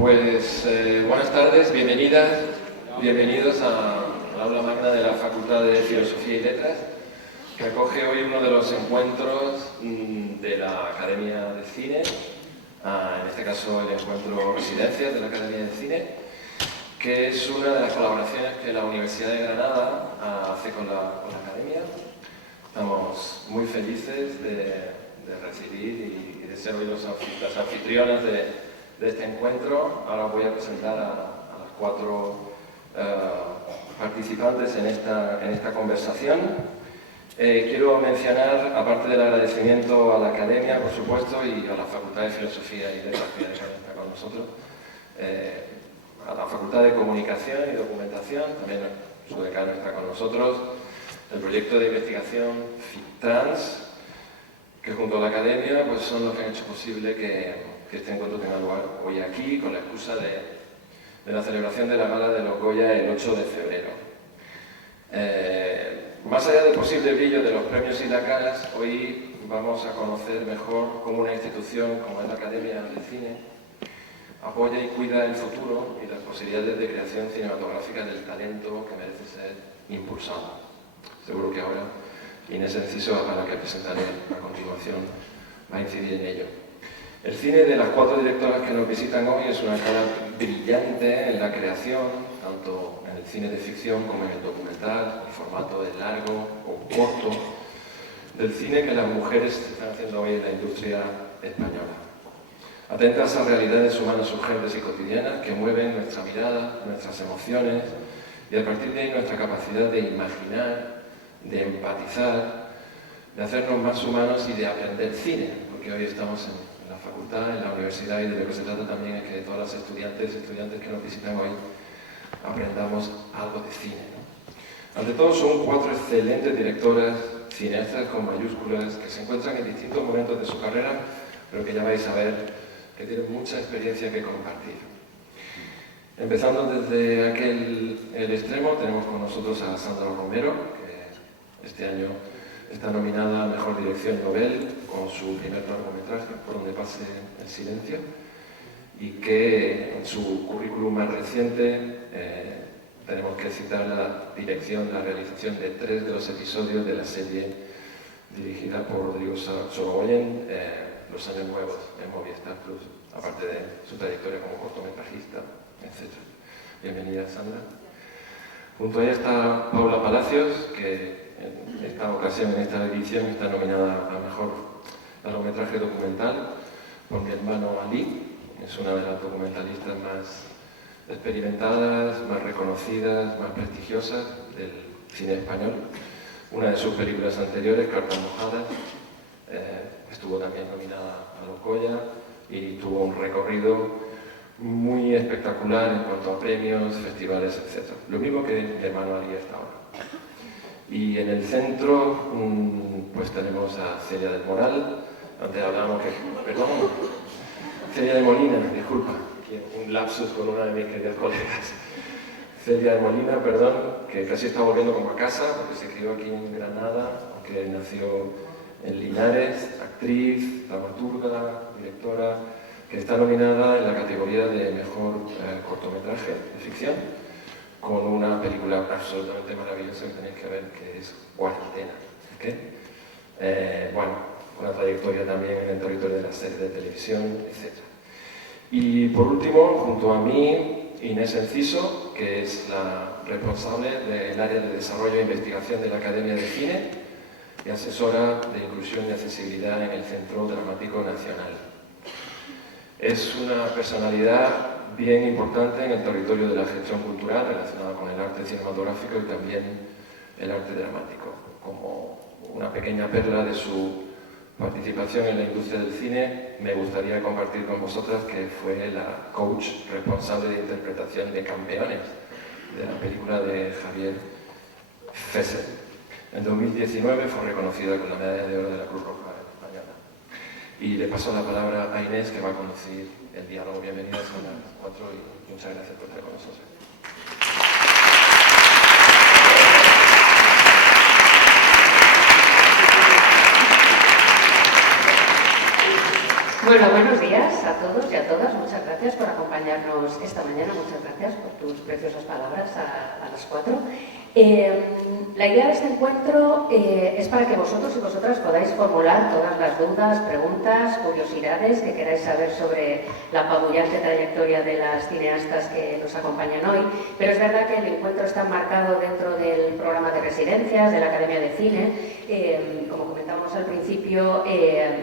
Pues buenas tardes, bienvenidas, bienvenidos al aula magna de la Facultad de Filosofía y Letras, que acoge hoy uno de los encuentros de la Academia de Cine, en este caso el encuentro Residencias de la Academia de Cine, que es una de las colaboraciones que la Universidad de Granada hace con la Academia. Estamos muy felices de recibir y de ser hoy las anfitrionas de este encuentro. Ahora voy a presentar a las cuatro participantes en esta conversación. Quiero mencionar, aparte del agradecimiento a la Academia, por supuesto, y a la Facultad de Filosofía y Letras, que está con nosotros, a la Facultad de Comunicación y Documentación, también su decano está con nosotros, el proyecto de investigación FITRANS, que junto a la Academia pues son los que han hecho posible que este encuentro tenga lugar hoy aquí, con la excusa de la celebración de la Gala de los Goya el 8 de febrero. Más allá del posible brillo de los premios y las galas, hoy vamos a conocer mejor cómo una institución como es la Academia de Cine apoya y cuida el futuro y las posibilidades de creación cinematográfica del talento que merece ser impulsado. Seguro que ahora Inés Enciso, a la que presentaré a continuación, va a incidir en ello. El cine de las cuatro directoras que nos visitan hoy es una cara brillante en la creación, tanto en el cine de ficción como en el documental, el formato de largo o corto, del cine que las mujeres están haciendo hoy en la industria española. Atentas a realidades humanas urgentes y cotidianas que mueven nuestra mirada, nuestras emociones y a partir de ahí nuestra capacidad de imaginar, de empatizar, de hacernos más humanos y de aprender cine, porque hoy estamos en la facultad, en la universidad, y de lo que se trata también es que de todas las estudiantes que nos visitan hoy aprendamos algo de cine, ¿no? Ante todo son cuatro excelentes directoras, cineastas con mayúsculas, que se encuentran en distintos momentos de su carrera, pero que ya vais a ver que tienen mucha experiencia que compartir. Empezando desde el extremo, tenemos con nosotros a Sandra Romero, que este año está nominada a Mejor Dirección Nobel con su primer largometraje, Por donde pase el silencio, y que en su currículum más reciente tenemos que citar la dirección, la realización de 3 de los episodios de la serie dirigida por Rodrigo Sorogoyen, Los años nuevos en Movistar Plus, aparte de su trayectoria como cortometrajista, etc. Bienvenida, Sandra. Junto a ella está Paula Palacios, que en esta ocasión, en esta edición, está nominada a Mejor Largometraje Documental por Mi hermano Ali. Es una de las documentalistas más experimentadas, más reconocidas, más prestigiosas del cine español. Una de sus películas anteriores, Cartas mojadas, estuvo también nominada a los Goya y tuvo un recorrido muy espectacular en cuanto a premios, festivales, etc. Lo mismo que Mi hermano Ali hasta ahora. Y en el centro, pues tenemos a Celia del Moral. Antes hablábamos que... Perdón, Celia de Molina, disculpa, un lapsus con una de mis queridas colegas. Celia de Molina, perdón, que casi está volviendo como a casa, porque se crió aquí en Granada, aunque nació en Linares, actriz, dramaturga, directora, que está nominada en la categoría de Mejor Cortometraje de Ficción, con una película absolutamente maravillosa que tenéis que ver, que es Cuarentena. Bueno, una trayectoria también en el territorio de las series de televisión, etc. Y por último, junto a mí, Inés Enciso, que es la responsable del área de desarrollo e investigación de la Academia de Cine y asesora de inclusión y accesibilidad en el Centro Dramático Nacional. Es una personalidad bien importante en el territorio de la gestión cultural relacionada con el arte cinematográfico y también el arte dramático. Como una pequeña perla de su participación en la industria del cine, me gustaría compartir con vosotras que fue la coach responsable de interpretación de Campeones, de la película de Javier Fesser. En 2019 fue reconocida con la medalla de oro de la Cruz Roja Española. Y le paso la palabra a Inés, que va a conducir el diálogo. Bienvenidas a las cuatro y muchas gracias por estar con nosotros. Bueno, buenos días. días a todos y a todas. Muchas gracias por acompañarnos esta mañana. Muchas gracias por tus preciosas palabras a las 4. La idea de este encuentro es para que vosotros y vosotras podáis formular todas las dudas, preguntas, curiosidades que queráis saber sobre la apabullante trayectoria de las cineastas que nos acompañan hoy. Pero es verdad que el encuentro está marcado dentro del programa de residencias de la Academia de Cine. Como comentábamos al principio,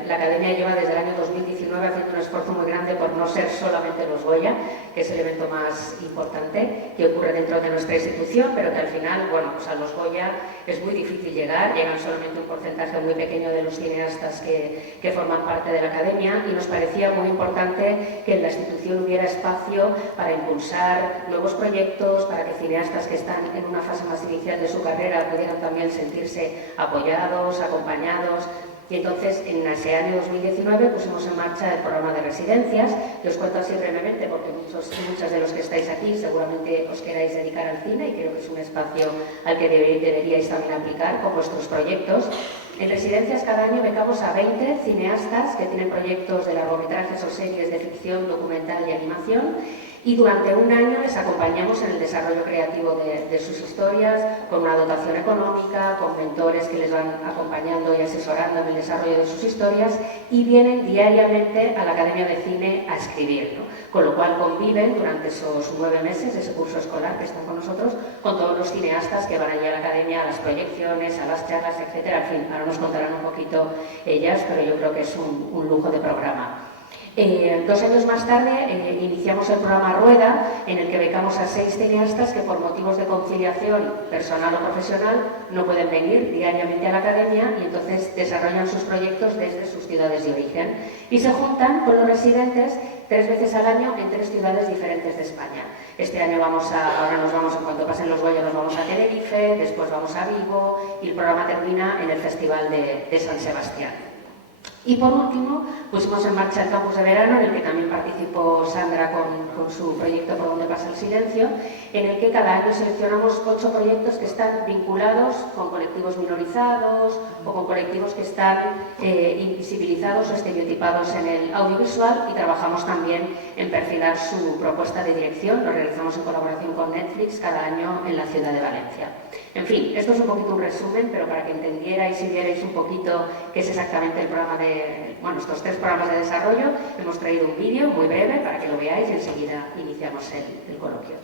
la Academia lleva desde el año 2019 haciendo un esfuerzo muy grande por no ser solamente los Goya, que es el evento más importante que ocurre dentro de nuestra institución, pero que al final, bueno, pues a los Goya es muy difícil llegar, llegan solamente un porcentaje muy pequeño de los cineastas que forman parte de la Academia, y nos parecía muy importante que en la institución hubiera espacio para impulsar nuevos proyectos, para que cineastas que están en una fase más inicial de su carrera pudieran también sentirse apoyados, acompañados. Y entonces, en ese año 2019 pusimos en marcha el programa de residencias, que os cuento así brevemente porque muchos y muchas de los que estáis aquí seguramente os queráis dedicar al cine y creo que es un espacio al que deberíais también aplicar con vuestros proyectos. En residencias cada año becamos a 20 cineastas que tienen proyectos de largometrajes o series de ficción, documental y animación, y durante un año les acompañamos en el desarrollo creativo de sus historias, con una dotación económica, con mentores que les van acompañando y asesorando en el desarrollo de sus historias, y vienen diariamente a la Academia de Cine a escribir, ¿no? Con lo cual conviven durante esos 9 meses, ese curso escolar que están con nosotros, con todos los cineastas que van allí a la Academia, a las proyecciones, a las charlas, etcétera. En fin, ahora nos contarán un poquito ellas, pero yo creo que es un lujo de programa. 2 años más tarde iniciamos el programa Rueda, en el que becamos a 6 cineastas que por motivos de conciliación personal o profesional no pueden venir diariamente a la Academia y entonces desarrollan sus proyectos desde sus ciudades de origen y se juntan con los residentes 3 veces al año en 3 ciudades diferentes de España. Este año ahora nos vamos, en cuanto pasen los Goya, nos vamos a Tenerife, después vamos a Vigo y el programa termina en el Festival de San Sebastián. Y por último, pusimos en marcha el campus de verano, en el que también participó Sandra con su proyecto Por donde pasa el silencio, en el que cada año seleccionamos 8 proyectos que están vinculados con colectivos minorizados o con colectivos que están invisibilizados o estereotipados en el audiovisual, y trabajamos también en perfilar su propuesta de dirección. Lo realizamos en colaboración con Netflix cada año en la ciudad de Valencia. En fin, esto es un poquito un resumen, pero para que entendierais y vierais un poquito qué es exactamente el programa estos 3 programas de desarrollo, hemos traído un vídeo muy breve para que lo veáis y enseguida iniciamos el coloquio.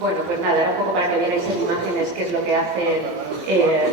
Bueno, pues nada, era un poco para que vierais en imágenes qué es lo que hacen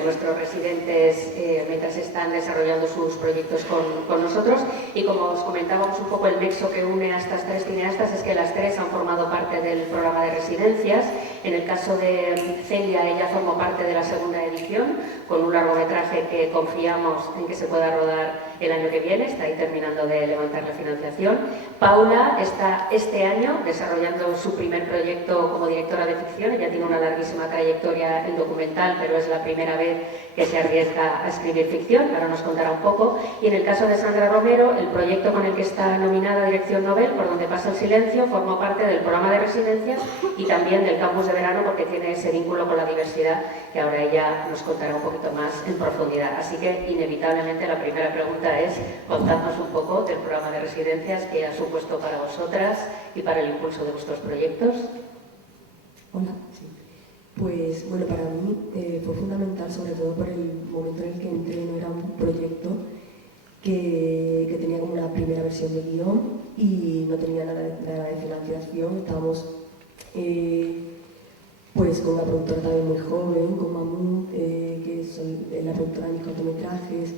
nuestros residentes mientras están desarrollando sus proyectos con nosotros. Y como os comentábamos un poco, el nexo que une a estas tres cineastas es que las tres han formado parte del programa de residencias. En el caso de Celia, ella formó parte de la segunda edición, con un largometraje que confiamos en que se pueda rodar el año que viene, está ahí terminando de levantar la financiación. Paula está este año desarrollando su primer proyecto como directora de ficción. Ella tiene una larguísima trayectoria en documental, pero es la primera vez que se arriesga a escribir ficción, ahora nos contará un poco. Y en el caso de Sandra Romero, el proyecto con el que está nominada a Dirección Nobel, Por donde pasa el silencio, formó parte del programa de residencias y también del campus de verano, porque tiene ese vínculo con la diversidad que ahora ella nos contará un poquito más en profundidad. Así que, inevitablemente, la primera pregunta es: contadnos un poco del programa de residencias que ha supuesto para vosotras y para el impulso de vuestros proyectos. Hola, sí. Pues bueno, para mí fue fundamental, sobre todo por el momento en el que entré. No era un proyecto que tenía como una primera versión de guión y no tenía nada de financiación. Estábamos pues con una productora también muy joven, con Mamut, que es la productora de mis cortometrajes.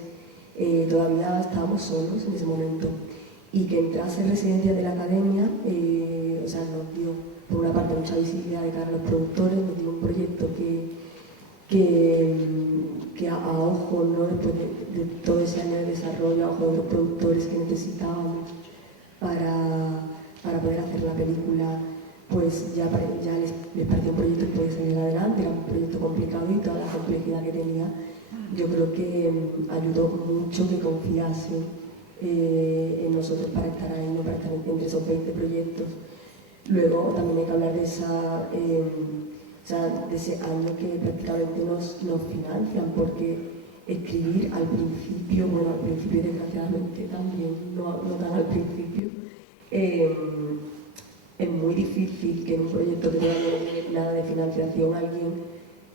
Todavía estábamos solos en ese momento, y que entrase en residencia de la academia, o sea, nos dio por una parte mucha visibilidad de cara a los productores, nos dio un proyecto que a ojo, ¿no?, después de todo ese año de desarrollo, a ojo de los productores que necesitábamos para poder hacer la película, pues ya les pareció un proyecto que podía salir adelante. Era un proyecto complicado y toda la complejidad que tenía, yo creo que ayudó mucho que confiasen en nosotros para estar ahí, ¿no?, para estar entre esos 20 proyectos. Luego también hay que hablar de de ese año que prácticamente nos financian, porque escribir al principio, bueno, al principio desgraciadamente también, no tan al principio, es muy difícil que en un proyecto que no tiene nada de financiación alguien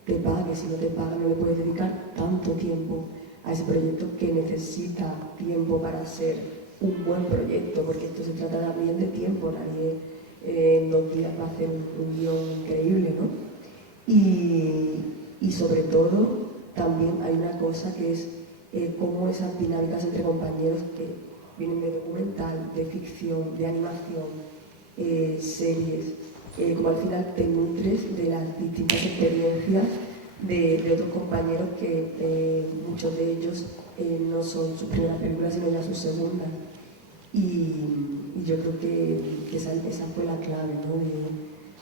te pague. Si no te paga, no le puedes dedicar tanto tiempo a ese proyecto, que necesita tiempo para ser un buen proyecto, porque esto se trata también de tiempo. Nadie en 2 días va a hacer un guión increíble, ¿no? Y sobre todo también hay una cosa que es cómo esas dinámicas entre compañeros que vienen de documental, de ficción, de animación, series, como al final te nutres de las distintas experiencias de otros compañeros que muchos de ellos no son sus primeras películas, sino ya sus segundas. Y yo creo que esa fue la clave, ¿no?,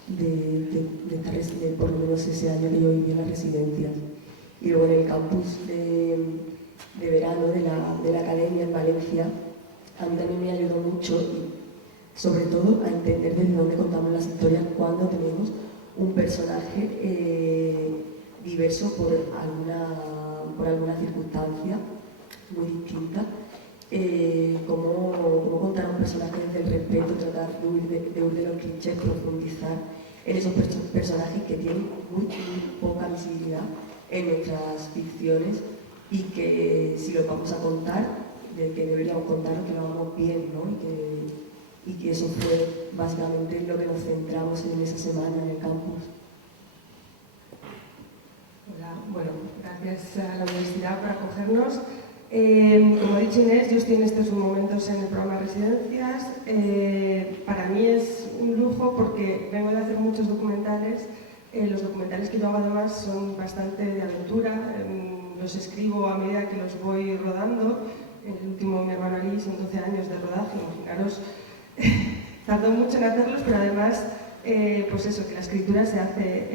de por lo menos ese año que yo viví en las residencias. Y luego en el campus de verano de la academia en Valencia, a mí también me ayudó mucho, y sobre todo a entender desde dónde contamos las historias cuando tenemos un personaje diverso por alguna circunstancia muy distinta. Cómo contar a un personaje desde el respeto, tratar de huir de los clichés, profundizar en esos personajes que tienen muy poca visibilidad en nuestras ficciones, y que si lo vamos a contar, que deberíamos contarlo, que lo hagamos bien, ¿no? Y que eso fue básicamente lo que nos centramos en esa semana en el campus. Hola, bueno, gracias a la universidad por acogernos. Como ha dicho Inés, yo estoy en estos momentos en el programa de residencias. Para mí es un lujo porque vengo de hacer muchos documentales. Los documentales que yo hago además son bastante de aventura. Los escribo a medida que los voy rodando. El último, mi hermano Ali, son 12 años de rodaje. Imaginaros, tardó mucho en hacerlos, pero además, pues eso, que la escritura se hace,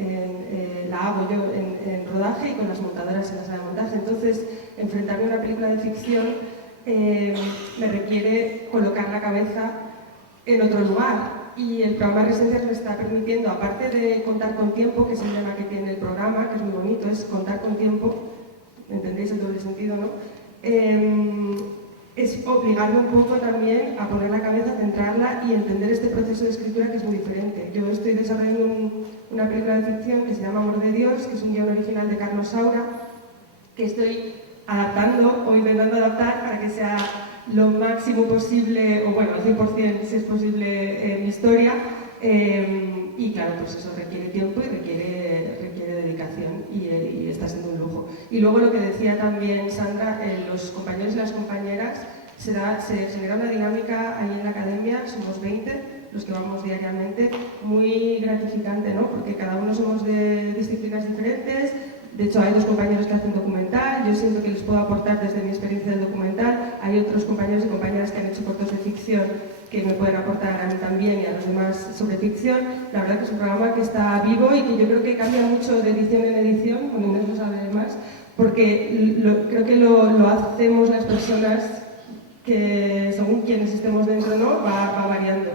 la hago yo en rodaje y con las montadoras en la sala de montaje. Entonces, enfrentarme a una película de ficción me requiere colocar la cabeza en otro lugar. Y el programa de residencias me está permitiendo, aparte de contar con tiempo, que es el lema que tiene el programa, que es muy bonito, es contar con tiempo, ¿entendéis el doble sentido, no? Es obligarme un poco también a poner la cabeza, centrarla y entender este proceso de escritura, que es muy diferente. Yo estoy desarrollando una película de ficción que se llama Amor de Dios, que es un guion original de Carlos Saura, que estoy adaptando o intentando adaptar para que sea lo máximo posible, o bueno, al 100% si es posible, mi historia. y claro, pues eso requiere tiempo y requiere dedicación y está siendo un lujo. Y luego lo que decía también Sandra, los compañeros y las compañeras, se genera una dinámica ahí en la academia, somos 20 los que vamos diariamente, muy gratificante, ¿no? Porque cada uno somos de disciplinas diferentes. De hecho, hay 2 compañeros que hacen documental, yo siento que les puedo aportar desde mi experiencia del documental, hay otros compañeros y compañeras que han hecho cortos de ficción que me pueden aportar a mí también y a los demás sobre ficción. La verdad que es un programa que está vivo y que yo creo que cambia mucho de edición en edición, con Inés lo sabe más, porque creo que lo hacemos las personas que, según quienes estemos dentro, ¿no? va variando.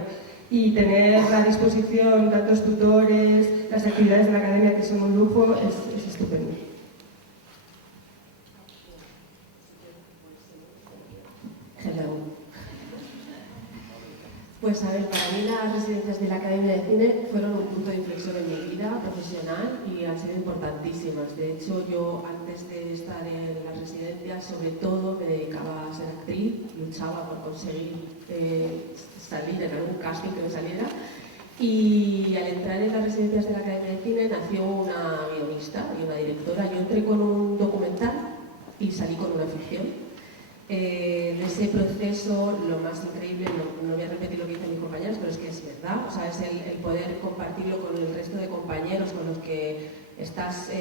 Y tener a disposición tantos tutores, las actividades de la academia que son un lujo, es estupendo. Hello. Pues a ver, para mí las residencias de la Academia de Cine fueron un punto de inflexión en mi vida profesional y han sido importantísimas. De hecho, yo antes de estar en las residencias, sobre todo me dedicaba a ser actriz, luchaba por conseguir salir en algún casting que me saliera. Y al entrar en las residencias de la Academia de Cine nació una guionista y una directora. Yo entré con un documental y salí con una ficción. De ese proceso, lo más increíble, no voy a repetir lo que dicen mis compañeros, pero es que es verdad, o sea, es el poder compartirlo con el resto de compañeros con los que estás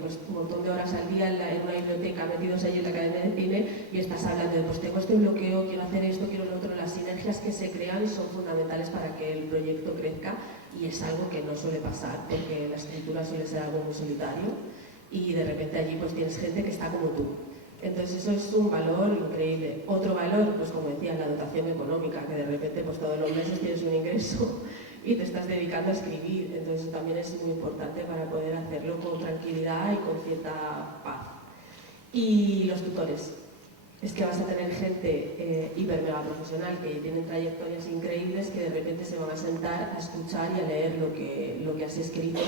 pues, un montón de horas al día en una biblioteca metidos allí en la Academia de Cine y estás hablando de, pues tengo este bloqueo, quiero hacer esto, quiero lo otro. Las sinergias que se crean son fundamentales para que el proyecto crezca y es algo que no suele pasar porque la escritura suele ser algo muy solitario y de repente allí pues tienes gente que está como tú. Entonces eso es un valor increíble. Otro valor, pues como decía, la dotación económica, que de repente pues todos los meses tienes un ingreso y te estás dedicando a escribir. Entonces eso también es muy importante para poder hacerlo con tranquilidad y con cierta paz. Y los tutores. Es que vas a tener gente hiper mega profesional que tienen trayectorias increíbles que de repente se van a sentar a escuchar y a leer lo que has escrito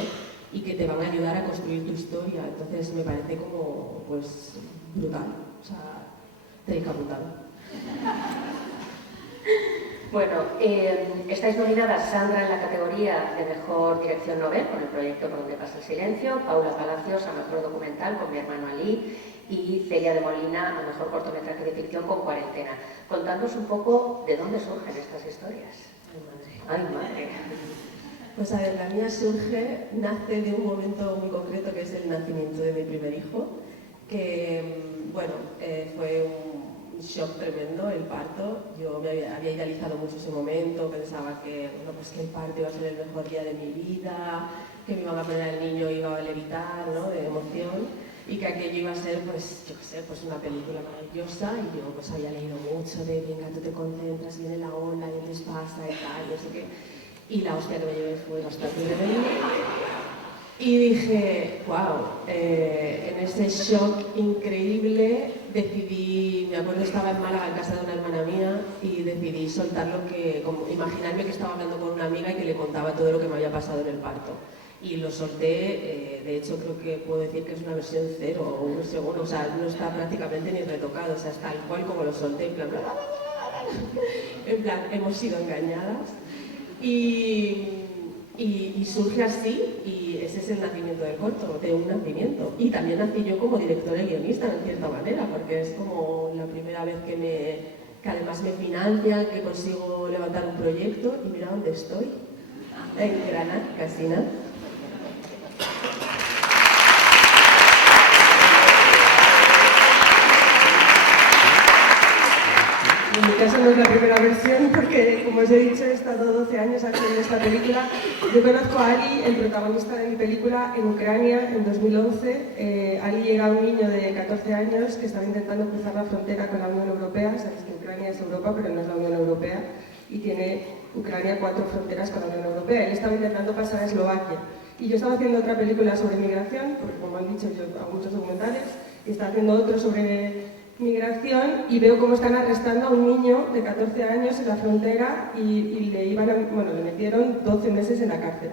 y que te van a ayudar a construir tu historia. Entonces me parece como pues brutal, o sea, técnica brutal. Bueno, estáis nominadas, Sandra en la categoría de Mejor Dirección Novel con el proyecto Por donde pasa el silencio, Paula Palacios a Mejor Documental con Mi hermano Ali y Celia de Molina a Mejor Cortometraje de Ficción con Cuarentena. Contadnos un poco de dónde surgen estas historias. Ay, madre. Pues a ver, la mía nace de un momento muy concreto que es el nacimiento de mi primer hijo, que, bueno, fue un shock tremendo el parto. Yo me había idealizado mucho ese momento, pensaba que, bueno, pues que el parto iba a ser el mejor día de mi vida, que me iban a poner al niño y iba a levitar, ¿no?, de emoción, y que aquello iba a ser, pues, yo qué sé, pues una película maravillosa, y yo pues había leído mucho de, venga, tú te concentras, viene la ola, y entonces pasa y tal, y no sé qué. Y la hostia que me llevé fue bastante tremenda. Y dije, wow, en ese shock increíble decidí, me acuerdo estaba en Málaga en casa de una hermana mía y decidí soltar como imaginarme que estaba hablando con una amiga y que le contaba todo lo que me había pasado en el parto. Y lo solté, de hecho creo que puedo decir que es una versión 0 o una segunda, o sea, no está prácticamente ni retocado, o sea, es tal cual como lo solté, en plan, hemos sido engañadas. Y surge así, y ese es el nacimiento del corto, de un nacimiento. Y también nací yo como directora y guionista, en cierta manera, porque es como la primera vez que además me financian, que consigo levantar un proyecto, y mira dónde estoy, en Granada, Casina. En mi caso no es la primera versión porque, como os he dicho, he estado 12 años haciendo esta película. Yo conozco a Ali, el protagonista de mi película, en Ucrania en 2011. Ali era un niño de 14 años que estaba intentando cruzar la frontera con la Unión Europea. Sabéis que Ucrania es Europa, pero no es la Unión Europea. Y tiene Ucrania 4 fronteras con la Unión Europea. Él estaba intentando pasar a Eslovaquia. Y yo estaba haciendo otra película sobre migración, porque como han dicho, yo hago muchos documentales, y estaba haciendo otro sobre migración y veo cómo están arrestando a un niño de 14 años en la frontera y le metieron 12 meses en la cárcel.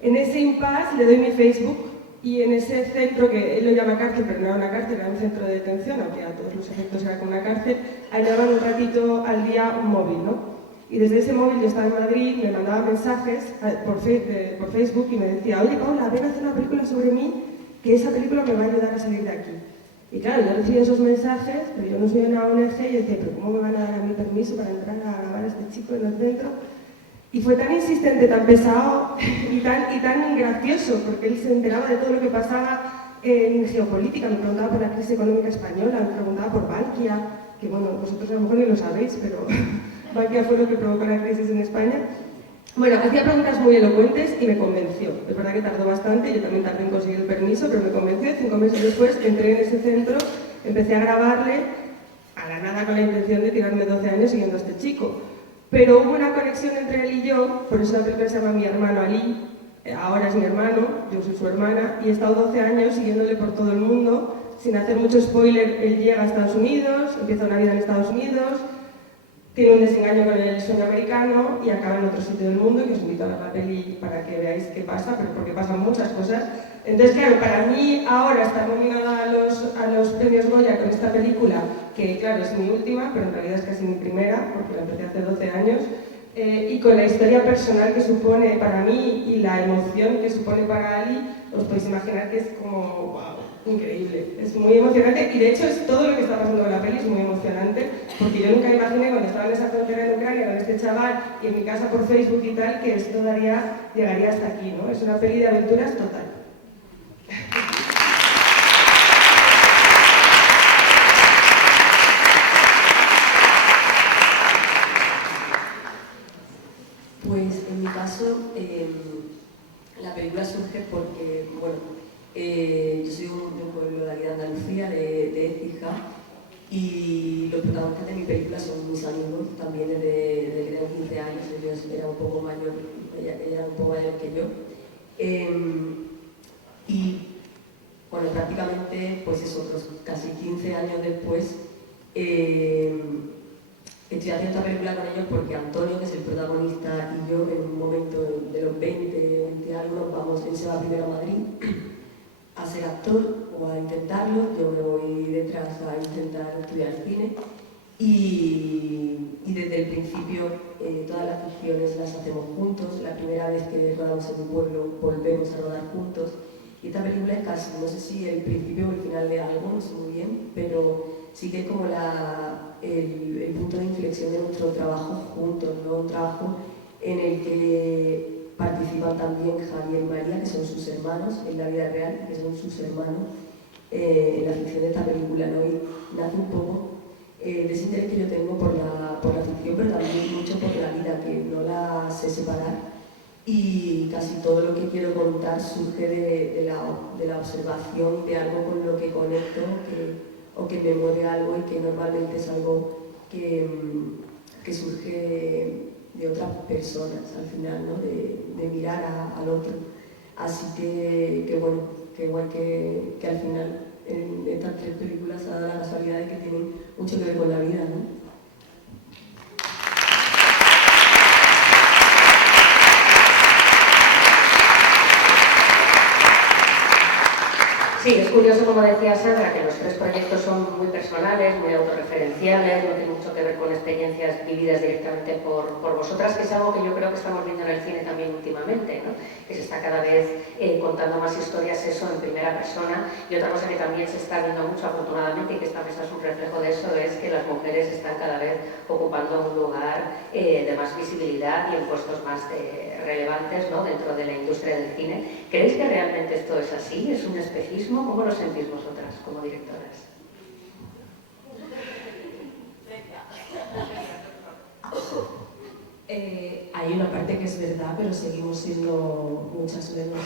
En ese impasse le doy mi Facebook y en ese centro, que él lo llama cárcel, pero no era una cárcel, era un centro de detención, aunque a todos los efectos era como una cárcel, ahí le daban un ratito al día un móvil, ¿no? Y desde ese móvil, yo estaba en Madrid, me mandaba mensajes por Facebook y me decía, oye Paula, ven a hacer una película sobre mí, que esa película me va a ayudar a salir de aquí. Y claro, yo recibí esos mensajes, pero yo no soy una ONG, y yo decía, pero ¿cómo me van a dar a mí permiso para entrar a grabar a este chico en el centro? Y fue tan insistente, tan pesado y tan gracioso, porque él se enteraba de todo lo que pasaba en geopolítica, me preguntaba por la crisis económica española, me preguntaba por Bankia, que bueno, vosotros a lo mejor ni lo sabéis, pero Bankia fue lo que provocó la crisis en España. Bueno, hacía preguntas muy elocuentes y me convenció. Es verdad que tardó bastante, yo también tardé en conseguir el permiso, pero me convenció. 5 meses después entré en ese centro, empecé a grabarle a la nada con la intención de tirarme 12 años siguiendo a este chico. Pero hubo una conexión entre él y yo, por eso la película se llama Mi hermano Ali, ahora es mi hermano, yo soy su hermana, y he estado 12 años siguiéndole por todo el mundo, sin hacer mucho spoiler. Él llega a Estados Unidos, empieza una vida en Estados Unidos, tiene un desengaño con el sueño americano y acaba en otro sitio del mundo, que os invito a ver la peli para que veáis qué pasa, pero porque pasan muchas cosas. Entonces, claro, para mí ahora estar nominada a los premios Goya con esta película, que claro, es mi última, pero en realidad es casi mi primera, porque la empecé hace 12 años, y con la historia personal que supone para mí y la emoción que supone para Ali, os podéis imaginar que es como, wow, increíble. Es muy emocionante y de hecho es todo lo que está pasando con la peli, es muy emocionante, porque yo nunca imaginé cuando estaba en esa frontera de Ucrania con este chaval y en mi casa por Facebook y tal, que esto llegaría hasta aquí, ¿no? Es una peli de aventuras total. Pues en mi caso, la película surge porque, bueno, yo soy de un pueblo de aquí de Andalucía, de Écija, y los protagonistas de mi película son mis amigos, también desde que tengo 15 años, ellos eran un poco mayor, ella era un poco mayor que yo. Y bueno, prácticamente, pues eso, casi 15 años después, estoy haciendo esta película con ellos porque Antonio, que es el protagonista, y yo en un momento de los 20 algo nos vamos, él se va primero a Madrid a ser actor o a intentarlo, yo me voy detrás a intentar estudiar cine y desde el principio todas las ficciones las hacemos juntos. La primera vez que rodamos en un pueblo volvemos a rodar juntos y esta película es casi, no sé si el principio o el final de algo, no sé muy bien, pero sí que es como el punto de inflexión de nuestro trabajo juntos, ¿no? Un trabajo en el que participan también Javier y María, que son sus hermanos en la vida real, que son sus hermanos en la ficción de esta película, ¿no? Y nace un poco de ese interés que yo tengo por la ficción, pero también mucho por la vida, que no la sé separar. Y casi todo lo que quiero contar surge de la observación de algo con lo que conecto o que me mueve algo y que normalmente es algo que surge de otras personas al final, ¿no? de mirar al otro. Así que bueno, que igual que al final en estas 3 películas ha dado la casualidad de que tienen mucho que ver con la vida, ¿no? Sí, es curioso, como decía Sandra, que los 3 proyectos son muy personales, muy autorreferenciales, no tienen mucho que ver con experiencias vividas directamente por vosotras, que es algo que yo creo que estamos viendo en el cine también últimamente, ¿no? Que se está cada vez contando más historias, eso, en primera persona. Y otra cosa que también se está viendo mucho, afortunadamente, y que esta mesa es un reflejo de eso, es que las mujeres están cada vez ocupando un lugar de más visibilidad y en puestos más relevantes, ¿no? Dentro de la industria del cine. ¿Creéis que realmente esto es así? ¿Es un espejismo? ¿Cómo lo sentís vosotras como directoras? Hay una parte que es verdad, pero seguimos siendo muchas menos.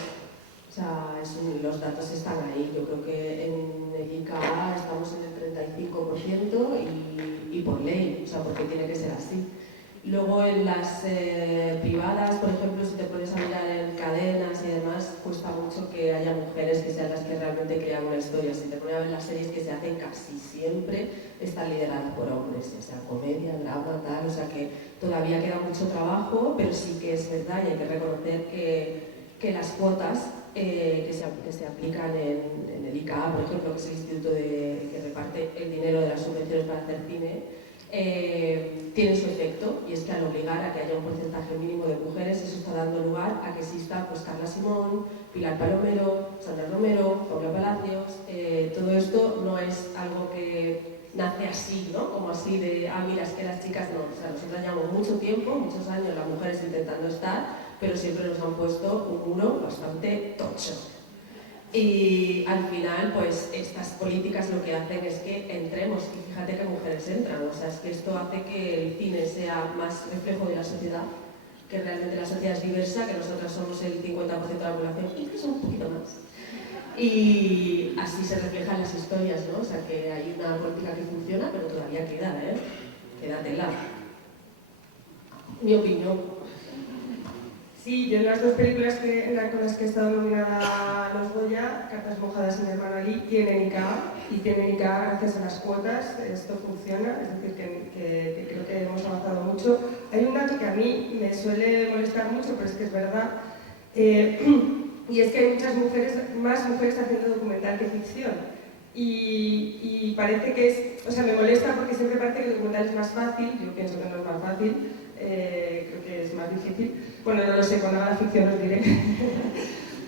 O sea, los datos están ahí. Yo creo que en el ICA estamos en el 35% y por ley, o sea, porque tiene que ser así. Luego en las privadas, por ejemplo, si te pones a mirar en cadenas y demás, cuesta mucho que haya mujeres que sean las que realmente crean una historia. Si te pones a ver las series que se hacen, casi siempre están lideradas por hombres, ya sea comedia, drama, tal, o sea que todavía queda mucho trabajo, pero sí que es verdad y hay que reconocer que las cuotas que se aplican en el ICA, por ejemplo, que es el instituto que reparte el dinero de las subvenciones para hacer cine, tiene su efecto, y es que al obligar a que haya un porcentaje mínimo de mujeres, eso está dando lugar a que exista pues, Carla Simón, Pilar Palomero, Sandra Romero, Paula Palacios. Todo esto no es algo que nace así, ¿no? Como así de, mira, es que las chicas no. O sea, nosotras llevamos mucho tiempo, muchos años las mujeres intentando estar, pero siempre nos han puesto un muro bastante tocho. Y al final, pues estas políticas lo que hacen es que entremos, y fíjate qué mujeres entran, o sea, es que esto hace que el cine sea más reflejo de la sociedad, que realmente la sociedad es diversa, que nosotras somos el 50% de la población, incluso un poquito más. Y así se reflejan las historias, ¿no? O sea, que hay una política que funciona, pero todavía queda, ¿eh? Queda tela. Mi opinión. Sí, yo en las dos películas con las que he estado nominada a los Goya, Cartas mojadas y Mi hermano Ali, tienen ICA, y tienen ICA gracias a las cuotas. Esto funciona, es decir, que creo que hemos avanzado mucho. Hay un dato que a mí me suele molestar mucho, pero es que es verdad, y es que hay más mujeres haciendo documental que ficción. Y parece que es, o sea, me molesta porque siempre parece que el documental es más fácil. Yo pienso que no es más fácil, creo que es más difícil. Bueno, no lo sé, cuando haga ficción os diré.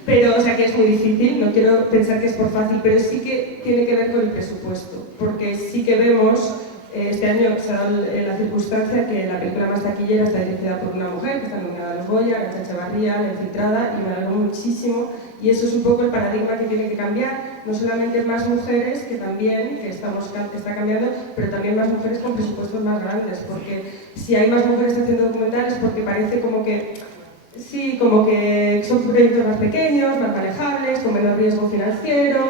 Pero, o sea, que es muy difícil, no quiero pensar que es por fácil, pero sí que tiene que ver con el presupuesto, porque sí que vemos, este año se ha dado la circunstancia que la película más taquillera está dirigida por una mujer, que está nominada a los Goya, Arantxa Echevarría, La infiltrada, y me alegro muchísimo, y eso es un poco el paradigma que tiene que cambiar, no solamente más mujeres, que también, que está cambiando, pero también más mujeres con presupuestos más grandes, porque si hay más mujeres haciendo documentales, porque parece como que sí, como que son proyectos más pequeños, más manejables, con menor riesgo financiero,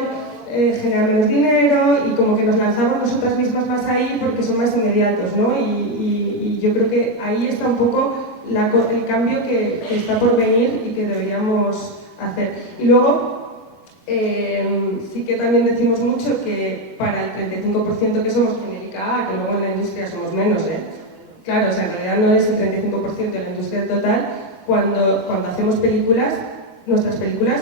generan menos dinero, y como que nos lanzamos nosotras mismas más ahí porque son más inmediatos, ¿no? Y yo creo que ahí está un poco el cambio que está por venir y que deberíamos hacer. Y luego, sí que también decimos mucho que para el 35% que somos genérica A, que luego en la industria somos menos, claro, o sea, en realidad no es el 35% de la industria total. Cuando hacemos películas, nuestras películas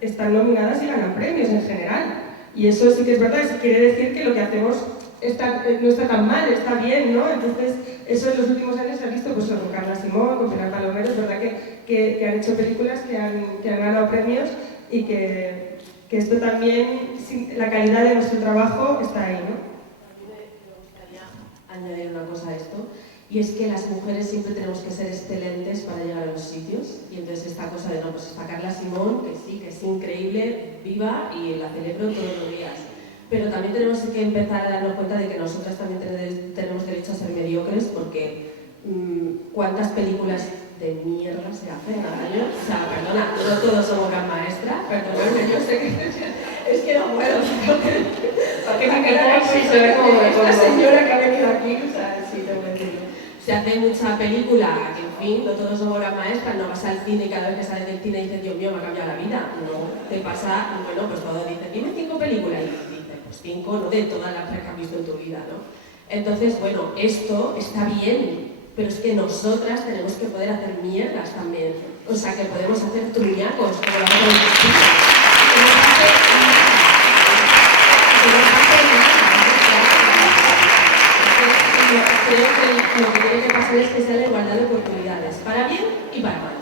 están nominadas y ganan premios en general. Y eso sí que es verdad, eso quiere decir que lo que hacemos no está tan mal, está bien, ¿no? Entonces, eso en los últimos años se ha visto pues, con Carla Simón, con Pilar Palomero, es verdad que han hecho películas que han ganado premios y que esto también, la calidad de nuestro trabajo está ahí, ¿no? A mí me gustaría añadir una cosa a esto. Y es que las mujeres siempre tenemos que ser excelentes para llegar a los sitios. Y entonces esta cosa de, no, pues está Carla Simón, que sí, que es increíble, viva, y la celebro todos los días. Pero también tenemos que empezar a darnos cuenta de que nosotras también tenemos derecho a ser mediocres, porque ¿cuántas películas de mierda se hacen al año? O sea, perdona, no todos somos gran maestra, perdonadme, yo sé que es que no puedo. ¿Para qué me queda esta señora que ha venido aquí? O sea, sí, tengo que decirlo. Se hace mucha película, que en fin, no todos somos obras maestras, no vas al cine y cada vez que sales del cine dices, Dios mío, me ha cambiado la vida. No, te pasa, bueno, pues todo dices, dime 5 películas, y dices, pues 5, no de todas las que has visto en tu vida, ¿no? Entonces, bueno, esto está bien, pero es que nosotras tenemos que poder hacer mierdas también. O sea, que podemos hacer truñacos, como la hacemos creo que lo que tiene que pasar es que sea la igualdad de oportunidades, para bien y para mal.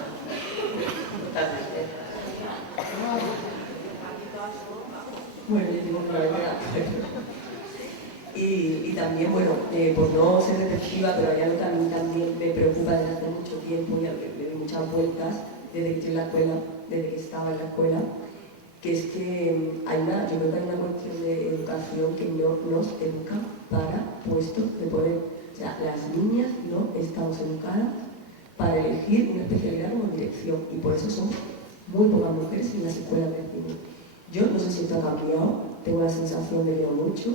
Bueno, yo tengo una idea. Y también, bueno, por no ser repetitiva, pero hay algo que a mí también me preocupa desde hace mucho tiempo y le doy muchas vueltas desde que estoy en la escuela, desde que estaba en la escuela, que es que yo creo que hay una cuestión de educación que no nos educa para puestos de poder. O sea, las niñas no estamos educadas para elegir una especialidad como dirección, y por eso son muy pocas mujeres en las escuelas de cine. Yo no sé si esto ha cambiado, tengo la sensación de que no mucho.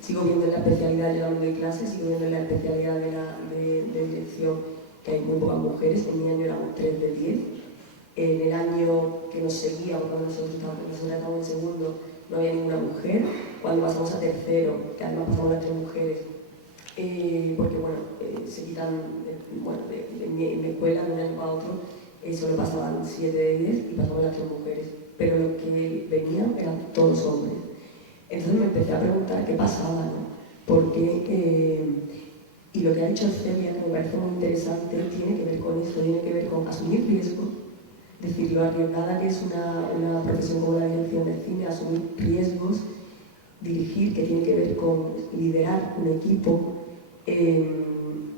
Sigo viendo en la especialidad, yo dando de clases, sigo viendo en la especialidad de dirección que hay muy pocas mujeres. En mi año éramos 3 de 10. En el año que nos seguía, cuando nosotros estábamos en segundo, no había ninguna mujer. Cuando pasamos a tercero, que además pasamos las 3 mujeres, porque bueno, se quitan, bueno, en mi escuela de un año para otro, solo pasaban 7 de 10 y pasamos las 3 mujeres, pero los que venían eran todos hombres. Entonces me empecé a preguntar qué pasaba, ¿no? porque, y lo que ha dicho Celia, que me parece muy interesante, tiene que ver con esto, tiene que ver con asumir riesgos, es decir, lo arriesgada que es una profesión como la dirección de cine, asumir riesgos, dirigir, que tiene que ver con liderar un equipo.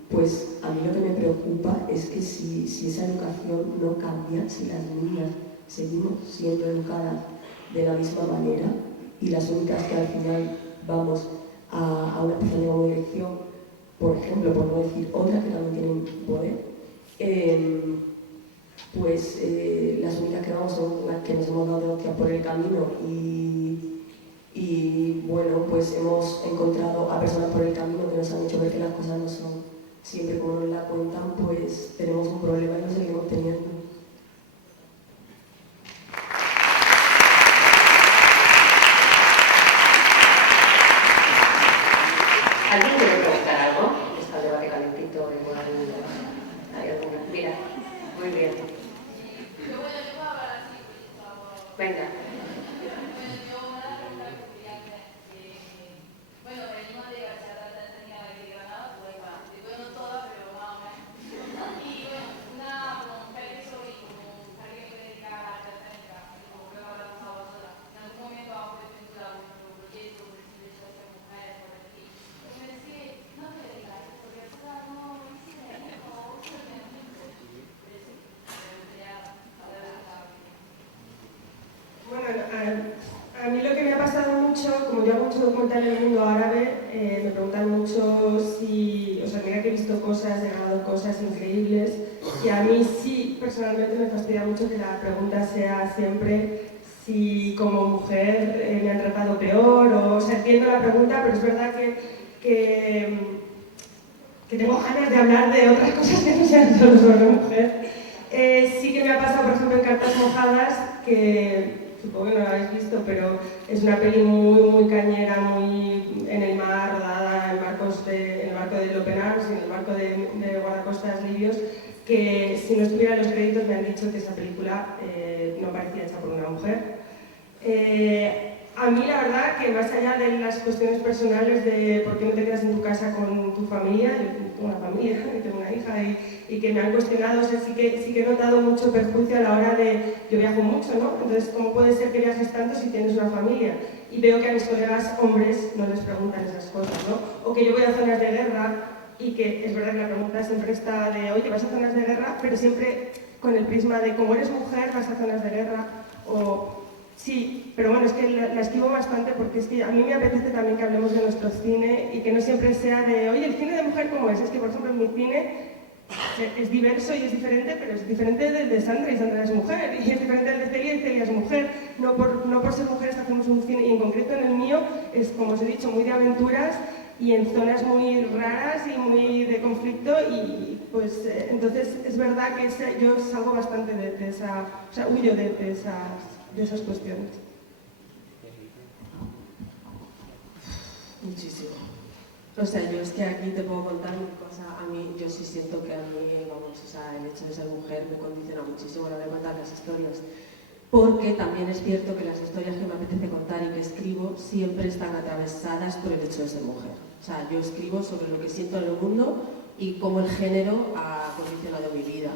Pues a mí lo que me preocupa es que si esa educación no cambia, si las niñas seguimos siendo educadas de la misma manera y las únicas que al final vamos a una especialidad como dirección, por ejemplo, por no decir otras que también tienen poder, pues las únicas que vamos son las que nos hemos dado de hostia por el camino y bueno, pues hemos encontrado a personas por el camino que nos han hecho ver que las cosas no son siempre como nos la cuentan, pues tenemos un problema y lo seguimos teniendo. ¿Alguien quiere preguntar algo? Está el debate calentito, igual hay alguna. Mira, muy bien. Venga. A mí lo que me ha pasado mucho, como yo hago mucho documental en el mundo árabe, me preguntan mucho si, o sea, mira que he visto cosas, he grabado cosas increíbles, y a mí sí, personalmente me fastidia mucho que la pregunta sea siempre si como mujer me han tratado peor, o sea, entiendo la pregunta, pero es verdad que tengo ganas de hablar de otras cosas que no sean solo sobre mujer. Sí que me ha pasado, por ejemplo, en Cartas Mojadas, que supongo que no la habéis visto, pero es una peli muy cañera, muy en el mar, rodada en el barco del Open Arms y en el barco de guardacostas libios, que si no estuvieran los créditos me han dicho que esa película no parecía hecha por una mujer. A mí la verdad que más allá de las cuestiones personales de por qué no te quedas en tu casa con tu familia, yo tengo una familia, tengo una hija y que me han cuestionado, o sea, sí que he notado mucho perjuicio a la hora de, yo viajo mucho, ¿no? Entonces, ¿cómo puede ser que viajes tanto si tienes una familia? Y veo que a mis colegas hombres no les preguntan esas cosas, ¿no? O que yo voy a zonas de guerra y que es verdad que la pregunta siempre está de, oye, vas a zonas de guerra, pero siempre con el prisma de, como eres mujer, vas a zonas de guerra, o... Sí, pero bueno, es que la esquivo bastante porque es que a mí me apetece también que hablemos de nuestro cine y que no siempre sea de, oye, el cine de mujer ¿cómo es? Es que, por ejemplo, en mi cine es diverso y es diferente, pero es diferente del de Sandra y Sandra es mujer, y es diferente del de Celia y Celia es mujer. No por ser mujeres hacemos un cine, y en concreto en el mío es, como os he dicho, muy de aventuras y en zonas muy raras y muy de conflicto y pues entonces es verdad que yo salgo bastante de esa, o sea, huyo de esas cuestiones. Muchísimo. O sea, yo es que aquí te puedo contar una cosa. A mí, yo sí siento que a mí, vamos, o sea, el hecho de ser mujer me condiciona muchísimo a la hora de contar las historias. Porque también es cierto que las historias que me apetece contar y que escribo siempre están atravesadas por el hecho de ser mujer. O sea, yo escribo sobre lo que siento en el mundo y cómo el género ha condicionado mi vida.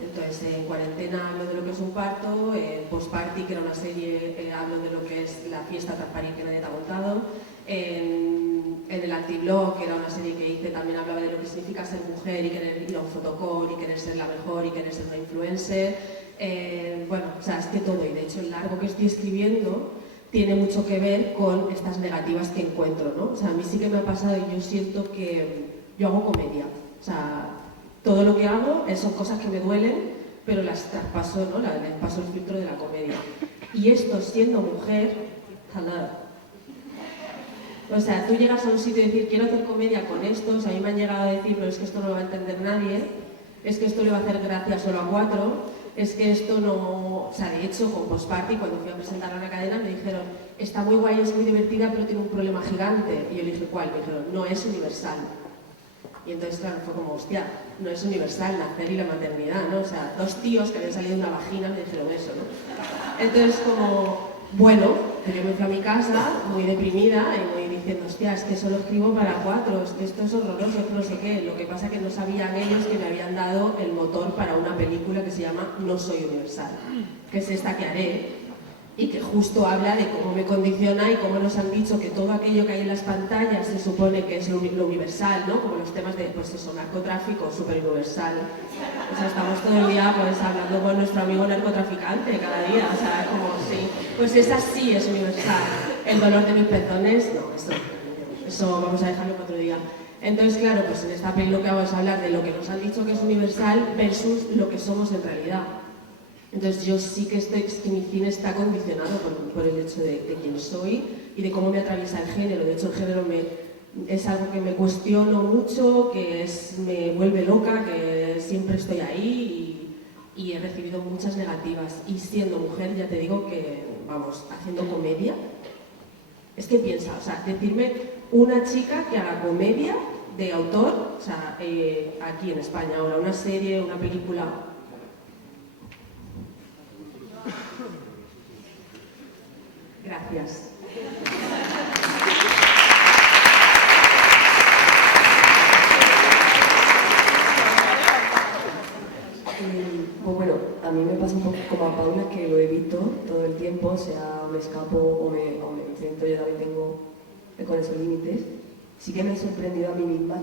Entonces, en Cuarentena hablo de lo que es un parto, en Postparty, que era una serie, hablo de lo que es la fiesta tras parir que nadie te ha contado, en el Antiblog, que era una serie que hice, también hablaba de lo que significa ser mujer y querer ir a un fotocall y querer ser la mejor y querer ser una influencer. Bueno, o sea, es que todo, y de hecho el largo que estoy escribiendo tiene mucho que ver con estas negativas que encuentro, ¿no? O sea, a mí sí que me ha pasado y yo siento que yo hago comedia, o sea, todo lo que hago son cosas que me duelen, pero las traspaso, ¿no? Les paso el filtro de la comedia. Y esto, siendo mujer, o sea, tú llegas a un sitio y decir, quiero hacer comedia con esto, o sea, a mí me han llegado a decir, pero es que esto no lo va a entender nadie, es que esto le va a hacer gracia solo a 4, es que esto no... O sea, de hecho, con Postparty, cuando fui a presentar a una cadena, me dijeron, está muy guay, es muy divertida, pero tiene un problema gigante. Y yo le dije, ¿cuál? Me dijeron, no es universal. Y entonces, claro, fue como, hostia, no es universal nacer y la maternidad, ¿no? O sea, 2 tíos que habían salido de una vagina me dijeron eso, ¿no? Entonces, como, bueno, que yo me fui a mi casa muy deprimida y muy diciendo, hostia, es que solo escribo para 4, es que esto es horroroso, es que no sé qué. Lo que pasa es que no sabían ellos que me habían dado el motor para una película que se llama No soy universal, que es esta que haré, y que justo habla de cómo me condiciona y cómo nos han dicho que todo aquello que hay en las pantallas se supone que es lo universal, ¿no? Como los temas de, pues eso, narcotráfico, súper universal. O sea, estamos todo el día pues hablando con nuestro amigo narcotraficante cada día, o sea, como sí, pues esa sí es universal. El dolor de mis pezones, no, eso vamos a dejarlo para otro día. Entonces, claro, pues en esta peli lo que vamos a hablar de lo que nos han dicho que es universal versus lo que somos en realidad. Entonces yo sí que mi cine está condicionado por el hecho de quién soy y de cómo me atraviesa el género. De hecho, el género es algo que me cuestiono mucho, que me vuelve loca, que siempre estoy ahí y he recibido muchas negativas. Y siendo mujer, ya te digo que, vamos, haciendo comedia, es que piensa, o sea, decirme una chica que haga comedia de autor, o sea, aquí en España ahora, una serie, una película... Gracias. Pues bueno, a mí me pasa un poco como a Paula, que lo evito todo el tiempo, o sea, me escapo o me enfrento, yo también tengo con esos límites. Sí que me he sorprendido a mí misma,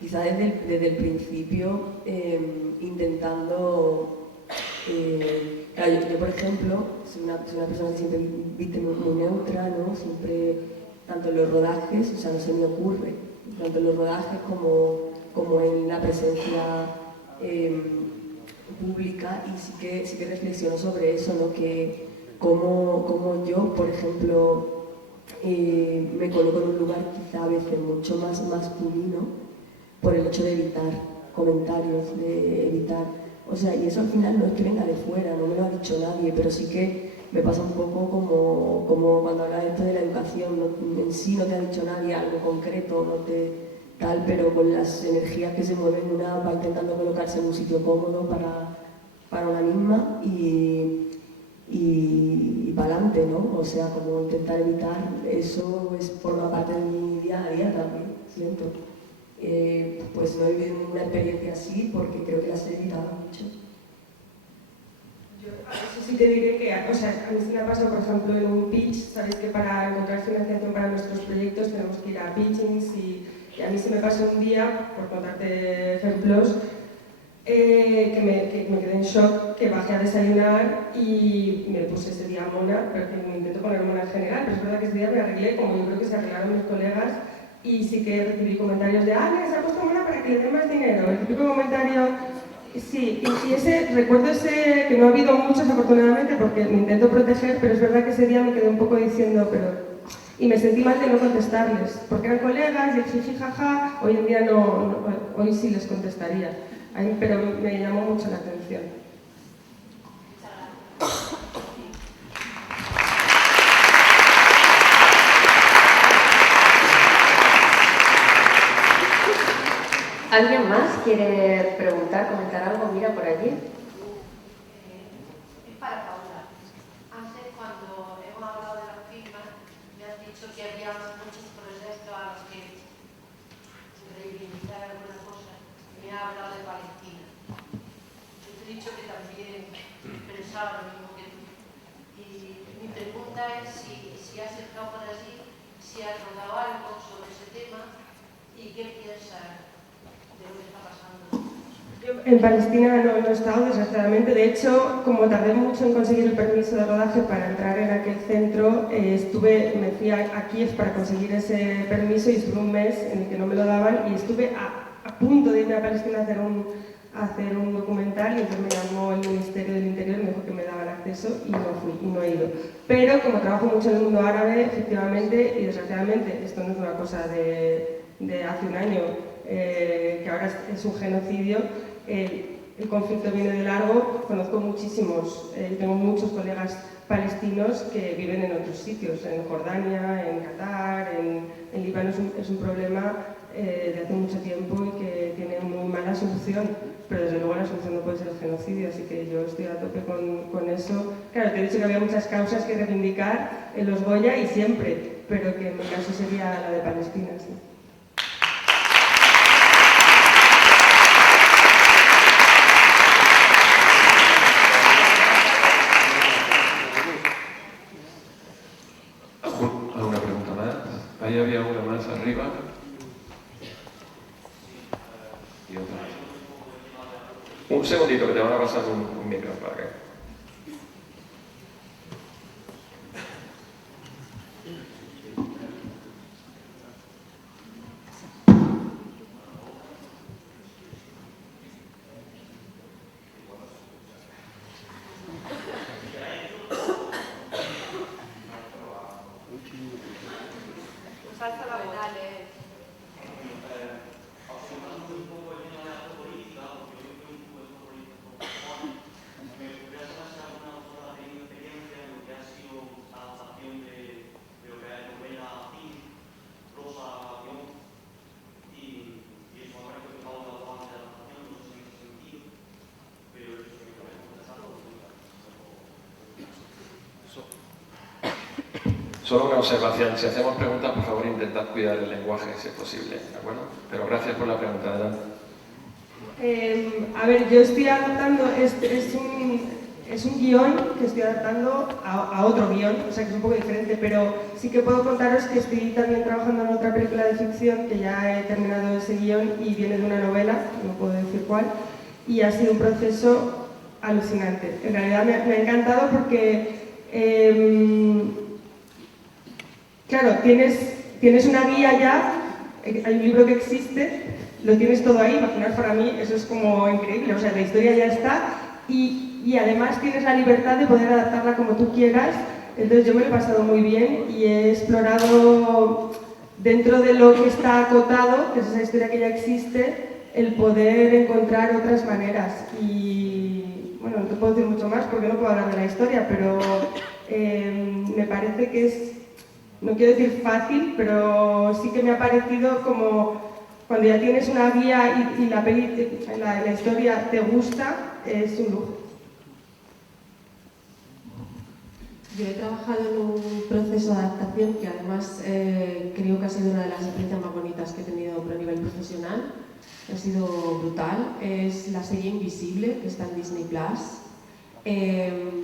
quizá desde el principio, intentando... claro, yo, por ejemplo, soy una persona que siempre viste muy neutra, ¿no? Siempre, tanto en los rodajes, o sea, no se me ocurre, tanto en los rodajes como en la presencia pública, y sí que reflexiono sobre eso, ¿no? Que como yo, por ejemplo, me coloco en un lugar quizá a veces mucho más masculino por el hecho de evitar comentarios, de evitar... O sea, y eso al final no es que venga de fuera, no me lo ha dicho nadie, pero sí que me pasa un poco como cuando hablas de esto de la educación, en sí no te ha dicho nadie algo concreto, no te tal, pero con las energías que se mueven, una va intentando colocarse en un sitio cómodo para una misma y para adelante, ¿no? O sea, como intentar evitar eso forma parte de mi día a día también, siento. Pues no he vivido una experiencia así porque creo que las he evitado mucho. Yo a eso sí te diré que, o sea, a mí sí me ha pasado, por ejemplo, en un pitch, sabéis que para encontrar financiación para nuestros proyectos tenemos que ir a pitchings y a mí se me pasó un día, por contarte ejemplos, que me quedé en shock, que bajé a desayunar y me puse ese día mona, pero que me intento poner mona en general, pero es verdad que ese día me arreglé, como yo creo que se arreglaron mis colegas, y sí que recibí comentarios de mira, se ha puesto mona para que le dé más dinero, el típico comentario, sí, y recuerdo ese, que no ha habido muchos afortunadamente porque me intento proteger, pero es verdad que ese día me quedé un poco diciendo, y me sentí mal de no contestarles, porque eran colegas y el jiji jaja, hoy en día hoy sí les contestaría, pero me llamó mucho la atención. ¿Alguien más quiere preguntar, comentar algo? Mira por allí. Es para Paula. Antes, cuando hemos hablado de las firmas, me has dicho que había muchos proyectos a los que reivindicar alguna cosa. Me has hablado de Palestina. Yo te he dicho que también pensaba lo mismo que tú. Y mi pregunta es si has estado por allí, si has rodado algo sobre ese tema y qué piensas de lo que está pasando. Yo en Palestina no he estado, desgraciadamente. De hecho, como tardé mucho en conseguir el permiso de rodaje para entrar en aquel centro, me fui a Kiev para conseguir ese permiso y estuve un mes en el que no me lo daban y estuve a punto de irme a Palestina a hacer un documental y entonces me llamó el Ministerio del Interior y me dijo que me daban acceso y no fui y no he ido. Pero como trabajo mucho en el mundo árabe, efectivamente, y desgraciadamente, esto no es una cosa de hace un año, que ahora es un genocidio, el conflicto viene de largo, conozco muchísimos, tengo muchos colegas palestinos que viven en otros sitios, en Jordania, en Qatar, en Líbano es un problema de hace mucho tiempo y que tiene muy mala solución. pero desde luego la solución no puede ser el genocidio, así que yo estoy a tope con eso. Claro, te he dicho que había muchas causas que reivindicar en los Goya y siempre, pero que en mi caso sería la de Palestina, sí. ¿Alguna pregunta más? Ahí había una más arriba. Y otra más. Un segundito que te van a pasar un micro para que... Salsa laboral, Solo una observación. Si hacemos preguntas, por favor, intentad cuidar el lenguaje si es posible, ¿de acuerdo? Pero gracias por la pregunta, adelante. A ver, yo estoy adaptando, es un guión que estoy adaptando a otro guión, o sea que es un poco diferente, pero sí que puedo contaros que estoy también trabajando en otra película de ficción, que ya he terminado ese guión y viene de una novela, no puedo decir cuál, y ha sido un proceso alucinante. En realidad me ha encantado porque, claro, tienes una guía ya, hay un libro que existe, lo tienes todo ahí, imaginar para mí, eso es como increíble, o sea, la historia ya está y además tienes la libertad de poder adaptarla como tú quieras, entonces yo me lo he pasado muy bien y he explorado dentro de lo que está acotado, que es esa historia que ya existe, el poder encontrar otras maneras y, bueno, no te puedo decir mucho más porque no puedo hablar de la historia, pero me parece que es, no quiero decir fácil, pero sí que me ha parecido como cuando ya tienes una guía y la historia te gusta, es un lujo. Yo he trabajado en un proceso de adaptación que además creo que ha sido una de las experiencias más bonitas que he tenido a nivel profesional. Ha sido brutal. Es la serie Invisible, que está en Disney Plus.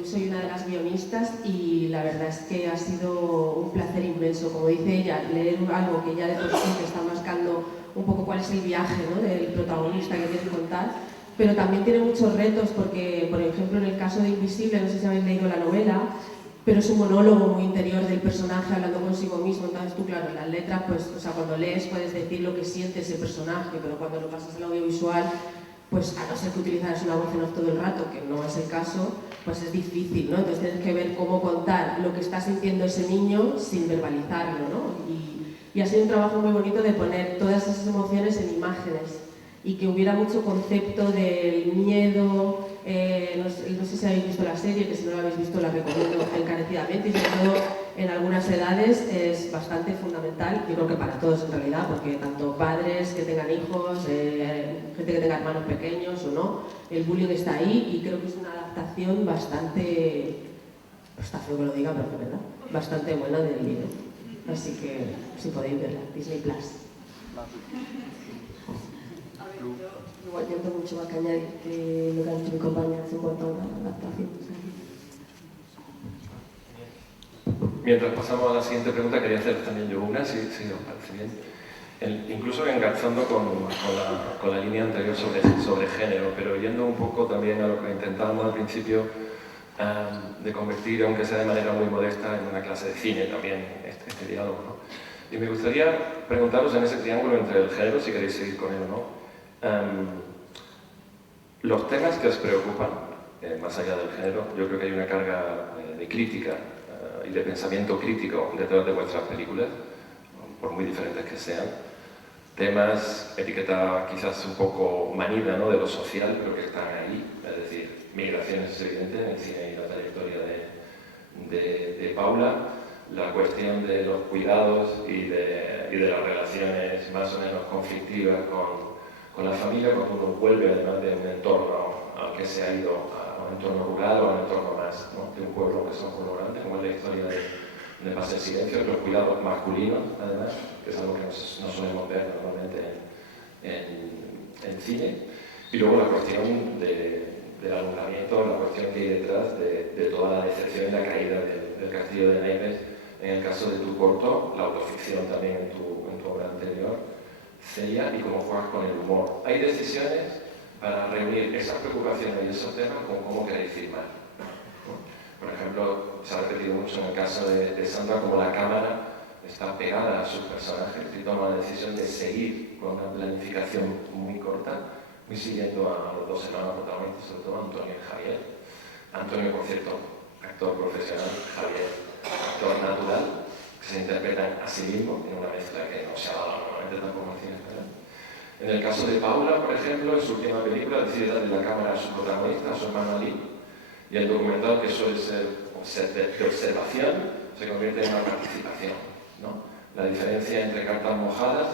Soy una de las guionistas y la verdad es que ha sido un placer inmenso. Como dice ella, leer algo que ya de por sí te está marcando un poco cuál es el viaje, ¿no?, del protagonista que quiere contar, pero también tiene muchos retos porque, por ejemplo, en el caso de Invisible, no sé si habéis leído la novela, pero es un monólogo muy interior del personaje hablando consigo mismo. Entonces tú, claro, en las letras, pues, o sea, cuando lees puedes decir lo que siente ese personaje, pero cuando lo pasas al audiovisual, pues a no ser que utilizaras una voz en off todo el rato, que no es el caso, pues es difícil, ¿no? Entonces tienes que ver cómo contar lo que está sintiendo ese niño sin verbalizarlo, ¿no? Y ha sido un trabajo muy bonito de poner todas esas emociones en imágenes y que hubiera mucho concepto del miedo. No sé si habéis visto la serie, que si no la habéis visto la recomiendo encarecidamente y sobre todo en algunas edades es bastante fundamental, yo creo que para todos en realidad, porque tanto padres que tengan hijos, gente que tenga hermanos pequeños o no, el bullying está ahí y creo que es una adaptación bastante, está feo que lo diga, pero que verdad, bastante buena del libro. Así que si podéis verla, Disney Plus. Igual yo tengo mucho más que añadir que lo que han dicho mis compañeras en cuanto a la adaptación. Mientras pasamos a la siguiente pregunta, quería hacer también yo una, si os parece bien. Incluso engarzando con la línea anterior sobre género, pero yendo un poco también a lo que intentábamos al principio, de convertir, aunque sea de manera muy modesta, en una clase de cine también este diálogo, ¿no? Y me gustaría preguntaros en ese triángulo entre el género, si queréis seguir con él o no, los temas que os preocupan, más allá del género. Yo creo que hay una carga de crítica y de pensamiento crítico detrás de vuestras películas, por muy diferentes que sean. Temas etiquetados quizás un poco manida, ¿no?, de lo social, pero que están ahí. Es decir, migraciones es evidente en el cine y la trayectoria de Paula. La cuestión de los cuidados y de las relaciones más o menos conflictivas con la familia cuando uno vuelve además de un entorno al que se ha ido, a un entorno rural o a un entorno más, ¿no? De un pueblo que es un pueblo grande, como es la historia de Paz en Silencio, los cuidados masculinos, además, que es algo que no solemos ver normalmente en cine, y luego la cuestión del alumbramiento, la cuestión que hay detrás de toda la decepción y la caída del castillo de naipes, en el caso de tu corto, la autoficción también en tu obra anterior, Celia, y cómo juegas con el humor. Hay decisiones para reunir esas preocupaciones y esos temas con cómo queréis filmar. Por ejemplo, se ha repetido mucho en el caso de Sandra, como la cámara está pegada a sus personajes y toma la decisión de seguir con una planificación muy corta, muy siguiendo a los dos hermanos protagonistas, sobre todo Antonio y Javier. Antonio, por cierto, actor profesional, Javier, actor natural, que se interpretan a sí mismo en una mezcla que no se ha dado normalmente tampoco en el cine español. En el caso de Paula, por ejemplo, en su última película decide darle la cámara a su protagonista, a su hermano Ali, y el documental, que suele ser de observación, se convierte en una participación, ¿no? La diferencia entre Cartas mojadas,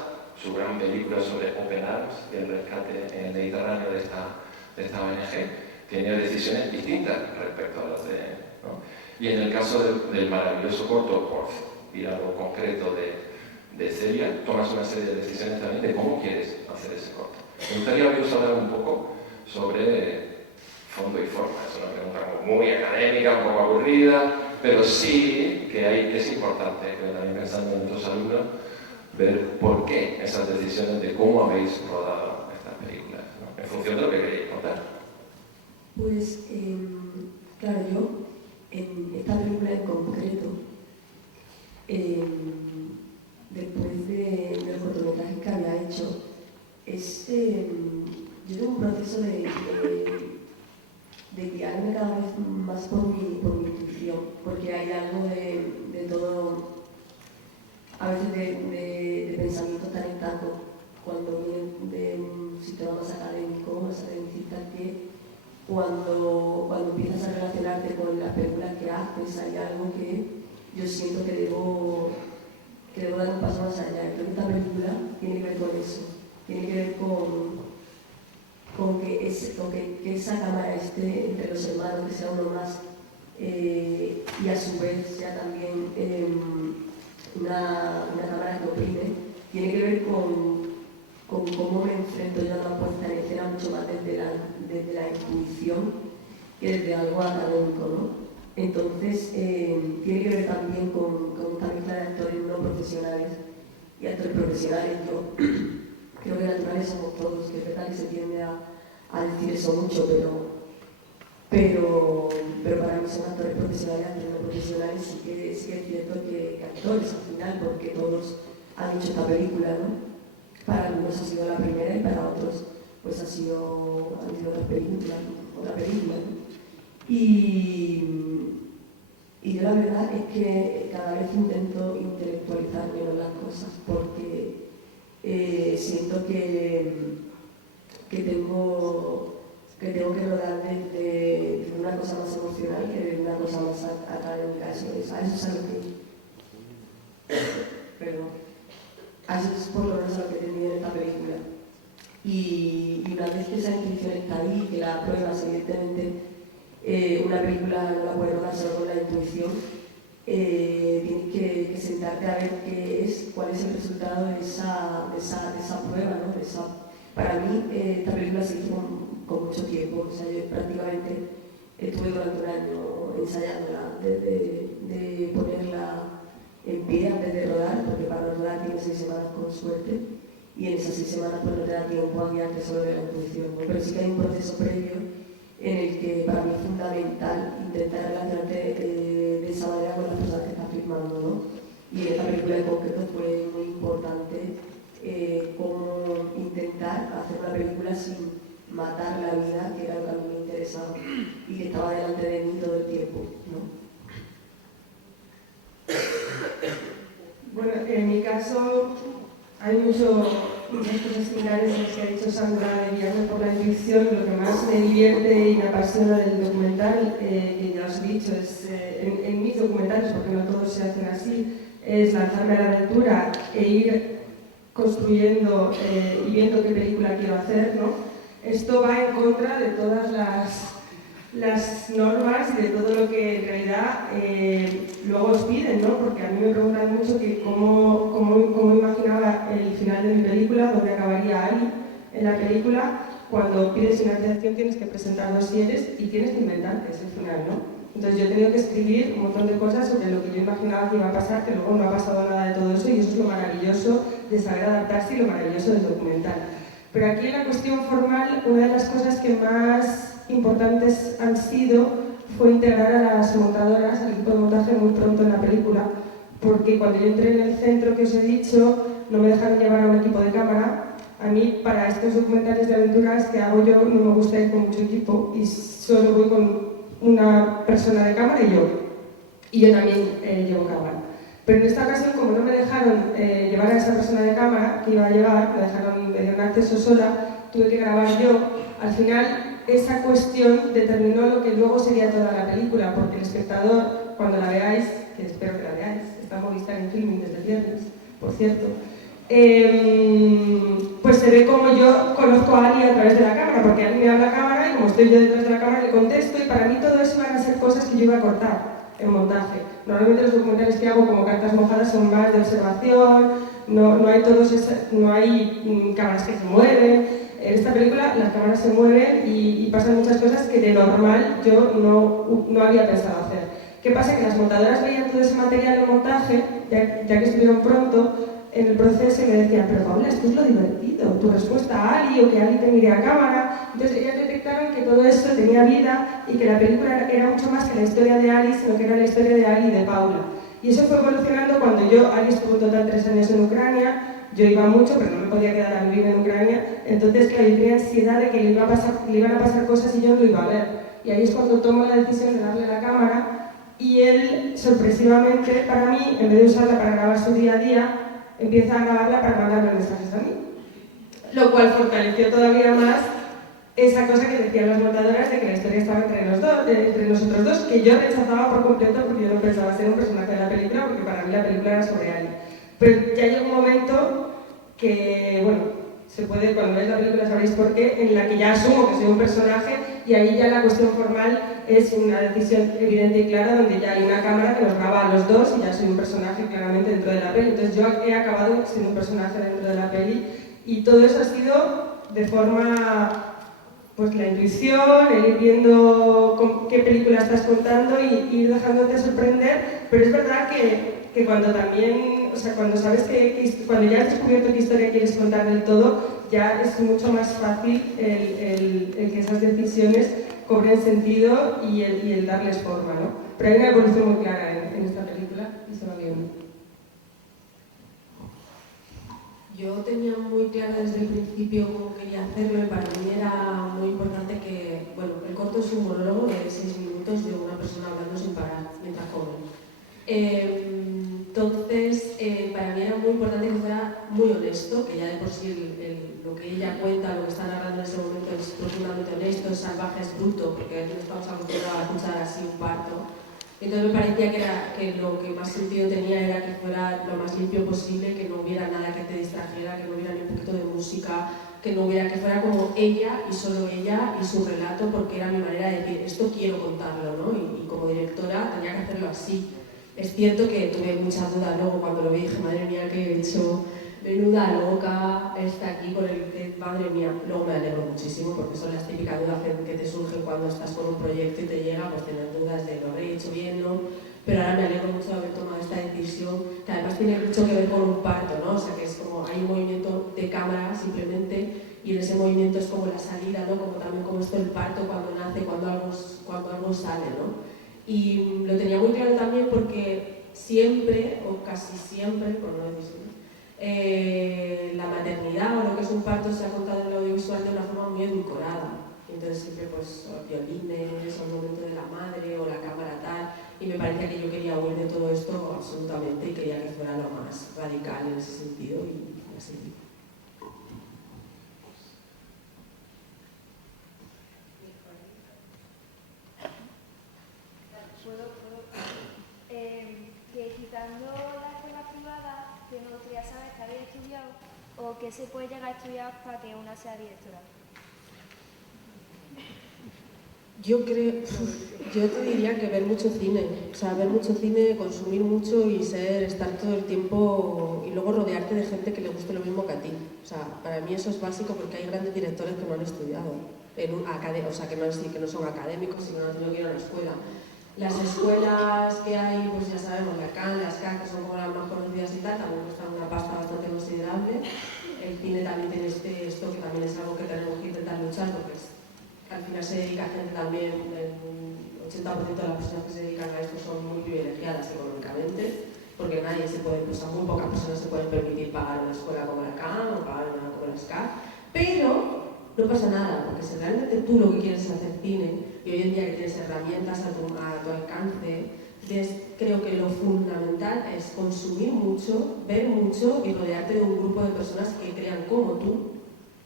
su gran película sobre Open Arms y el rescate en el Mediterráneo de esta ONG, tiene decisiones distintas respecto a las de... ¿no? Y en el caso del maravilloso corto, por ir a lo concreto de Celia, tomas una serie de decisiones también de cómo quieres hacer ese corto. Me gustaría hoy hablar un poco sobre fondo y forma. Es una pregunta como muy académica, un poco aburrida, pero sí que es importante, que también pensando en nuestros alumnos, ver por qué esas decisiones de cómo habéis rodado estas películas, ¿no? En función de lo que queréis contar. Pues, claro, yo en esta película en concreto, después del cortometraje que había hecho, yo tengo un proceso de guiarme cada vez más por mi intuición, porque hay algo de todo, a veces de pensamiento tan estanco, cuando vienen de un sistema más académico, más academicista, que cuando empiezas a relacionarte con las películas que haces, hay algo que yo siento que debo dar un paso más allá. Entonces esta película tiene que ver con eso, tiene que ver con que esa cámara esté entre los hermanos, que sea uno más, y a su vez sea también una cámara que oprime. Tiene que ver con cómo me enfrento yo a una puesta en escena mucho más desde la intuición que desde algo académico, ¿no? Entonces, tiene que ver también con esta mezcla de actores no profesionales y actores profesionales. Yo creo que naturales somos todos, que es verdad que se tiende a decir eso mucho, pero para mí son actores profesionales, actores no profesionales, sí que es cierto que actores al final, porque todos han hecho esta película, ¿no? Para algunos ha sido la primera y para otros pues han sido otra película, ¿no? Y yo la verdad es que cada vez intento intelectualizar menos las cosas, porque siento que tengo que rodar desde una cosa más emocional que desde una cosa más académica. Eso es algo que... Perdón. Eso es por lo menos lo que he tenido en esta película. Y una vez que esa intuición está ahí, que la pruebas, evidentemente, una película no la puedes rodar solo con la intuición, tienes que sentarte a ver cuál es el resultado de esa prueba, ¿no? Para mí, esta película se hizo con mucho tiempo. O sea, yo prácticamente estuve durante un año ensayándola, de ponerla en pie antes de rodar, porque para rodar tienes 6 semanas con suerte, y en esas 6 semanas pues no te da tiempo a guiarte solo de la intuición, ¿no? Pero sí que hay un proceso previo en el que para mí es fundamental intentar relacionarte de esa manera con las personas que estás filmando, ¿no? Y en esta película en concreto fue muy importante cómo intentar hacer una película sin matar la vida, que era lo que a mí me interesaba y que estaba delante de mí todo el tiempo, ¿no? Bueno, en mi caso hay muchas cosas similares a las que ha dicho Sandra de guiarme por la intuición. Lo que más me divierte y me apasiona del documental, que ya os he dicho, es en mis documentales, porque no todos se hacen así, es lanzarme a la aventura e ir construyendo y viendo qué película quiero hacer, ¿no? Esto va en contra de todas las normas, de todo lo que en realidad luego os piden, ¿no? Porque a mí me preguntan mucho que cómo imaginaba el final de mi película, dónde acabaría Ali en la película. Cuando pides financiación tienes que presentar dosieres y tienes que inventarte ese final, ¿no? Entonces yo he tenido que escribir un montón de cosas sobre lo que yo imaginaba que iba a pasar, que luego no ha pasado nada de todo eso, y eso es lo maravilloso de saber adaptarse y lo maravilloso del documental. Pero aquí en la cuestión formal, una de las cosas que más importantes han sido fue integrar a las montadoras, al equipo de montaje muy pronto en la película, porque cuando yo entré en el centro que os he dicho, no me dejaron llevar a un equipo de cámara. A mí, para estos documentales de aventuras que hago yo, no me gusta ir con mucho equipo y solo voy con una persona de cámara y yo. Y yo también llevo cámara. Pero en esta ocasión, como no me dejaron llevar a esa persona de cámara que iba a llevar, me dieron acceso sola, tuve que grabar yo. Al final, esa cuestión determinó lo que luego sería toda la película, porque el espectador, cuando la veáis, que espero que la veáis, está en Movistar en Filming desde el viernes, por cierto, pues se ve como yo conozco a Ali a través de la cámara, porque Ali me habla a la cámara y como estoy yo detrás de la cámara le contesto, y para mí todo eso van a ser cosas que yo iba a cortar en montaje. Normalmente los documentales que hago como cartas mojadas son más de observación, no hay cámaras que se mueven. En esta película las cámaras se mueven y pasan muchas cosas que de normal yo no había pensado hacer. ¿Qué pasa? Que las montadoras veían todo ese material de montaje, ya que estuvieron pronto en el proceso, y me decían, pero Paula, esto es lo divertido, tu respuesta a Ali, o que Ali te mire a cámara. Entonces ellas detectaron que todo esto tenía vida y que la película era mucho más que la historia de Ali, sino que era la historia de Ali y de Paula. Y eso fue evolucionando cuando Ali estuvo en total 3 años en Ucrania. Yo iba mucho, pero no me podía quedar a vivir en Ucrania. Entonces, claro, yo tenía ansiedad de que le iban a pasar cosas y yo no lo iba a ver. Y ahí es cuando tomo la decisión de darle la cámara, y él, sorpresivamente para mí, en vez de usarla para grabar su día a día, empieza a grabarla para mandarme mensajes a mí. Lo cual fortaleció todavía más esa cosa que decían las montadoras de que la historia estaba entre nosotros dos, que yo rechazaba por completo porque yo no pensaba ser un personaje de la película, porque para mí la película era sobre Ali. Pero ya llegó un momento que, bueno, se puede, cuando veáis la película sabréis por qué, en la que ya asumo que soy un personaje, y ahí ya la cuestión formal es una decisión evidente y clara, donde ya hay una cámara que nos graba a los dos y ya soy un personaje claramente dentro de la peli. Entonces yo he acabado siendo un personaje dentro de la peli, y todo eso ha sido de forma, pues la intuición, el ir viendo qué película estás contando y ir dejándote sorprender. Pero es verdad que cuando también, o sea, cuando sabes cuando ya has descubierto qué historia quieres contar del todo, ya es mucho más fácil el que esas decisiones cobren sentido y el darles forma, ¿no? Pero hay una evolución muy clara en esta película y se va viendo. Yo tenía muy claro desde el principio cómo quería hacerlo, y para mí era muy importante que, bueno, el corto es un monólogo de 6 minutos de una persona hablando sin parar mientras come. Entonces, para mí era muy importante que fuera muy honesto, que ya de por sí lo que ella cuenta, lo que está narrando en ese momento es profundamente honesto, es salvaje, es bruto, porque no estamos acostumbrados a escuchar así un parto. Entonces me parecía que lo que más sentido tenía era que fuera lo más limpio posible, que no hubiera nada que te distrajera, que no hubiera ni un poquito de música, que fuera como ella y solo ella y su relato, porque era mi manera de decir, esto quiero contarlo, ¿no? Y como directora tenía que hacerlo así. Es cierto que tuve muchas dudas luego cuando lo vi, dije, madre mía, que he hecho, menuda loca, está aquí con el que, madre mía. Luego me alegro muchísimo, porque son las típicas dudas que te surgen cuando estás con un proyecto y te llega, pues tener dudas de lo habré hecho bien, ¿no? Pero ahora me alegro mucho de haber tomado esta decisión, que además tiene mucho que ver con un parto, ¿no? O sea, que es como, hay un movimiento de cámara simplemente, y en ese movimiento es como la salida, ¿no? Como también como esto el parto cuando nace, cuando algo sale, ¿no? Y lo tenía muy claro también porque siempre, o casi siempre, por no decir la maternidad o lo que es un parto se ha contado en el audiovisual de una forma muy edulcorada. Entonces siempre pues violines, o el momento de la madre, o la cámara tal, y me parecía que yo quería huir de todo esto absolutamente y quería que fuera lo más radical en ese sentido, y así. Que quitando la escuela privada, que me gustaría saber que habéis estudiado, o qué se puede llegar a estudiar para que una sea directora? Yo te diría que ver mucho cine, o sea, ver mucho cine, consumir mucho y estar todo el tiempo y luego rodearte de gente que le guste lo mismo que a ti. O sea, para mí eso es básico porque hay grandes directores que no han estudiado, o sea, que no son académicos, sino que han tenido que ir a la escuela. Las escuelas que hay, pues ya sabemos, la CAN, las CAC, que son como las más conocidas y tal, también cuestan una pasta bastante considerable. El cine también tiene esto, que también es algo que tenemos que intentar luchar, porque al final se dedica gente también, el 80% de las personas que se dedican a esto son muy privilegiadas económicamente, porque muy pocas personas se pueden permitir pagar una escuela como la CAN o pagar una como la SCAC, pero no pasa nada, porque si realmente tú lo que quieres es hacer cine, y hoy en día que tienes herramientas a tu alcance, creo que lo fundamental es consumir mucho, ver mucho y rodearte de un grupo de personas que crean como tú,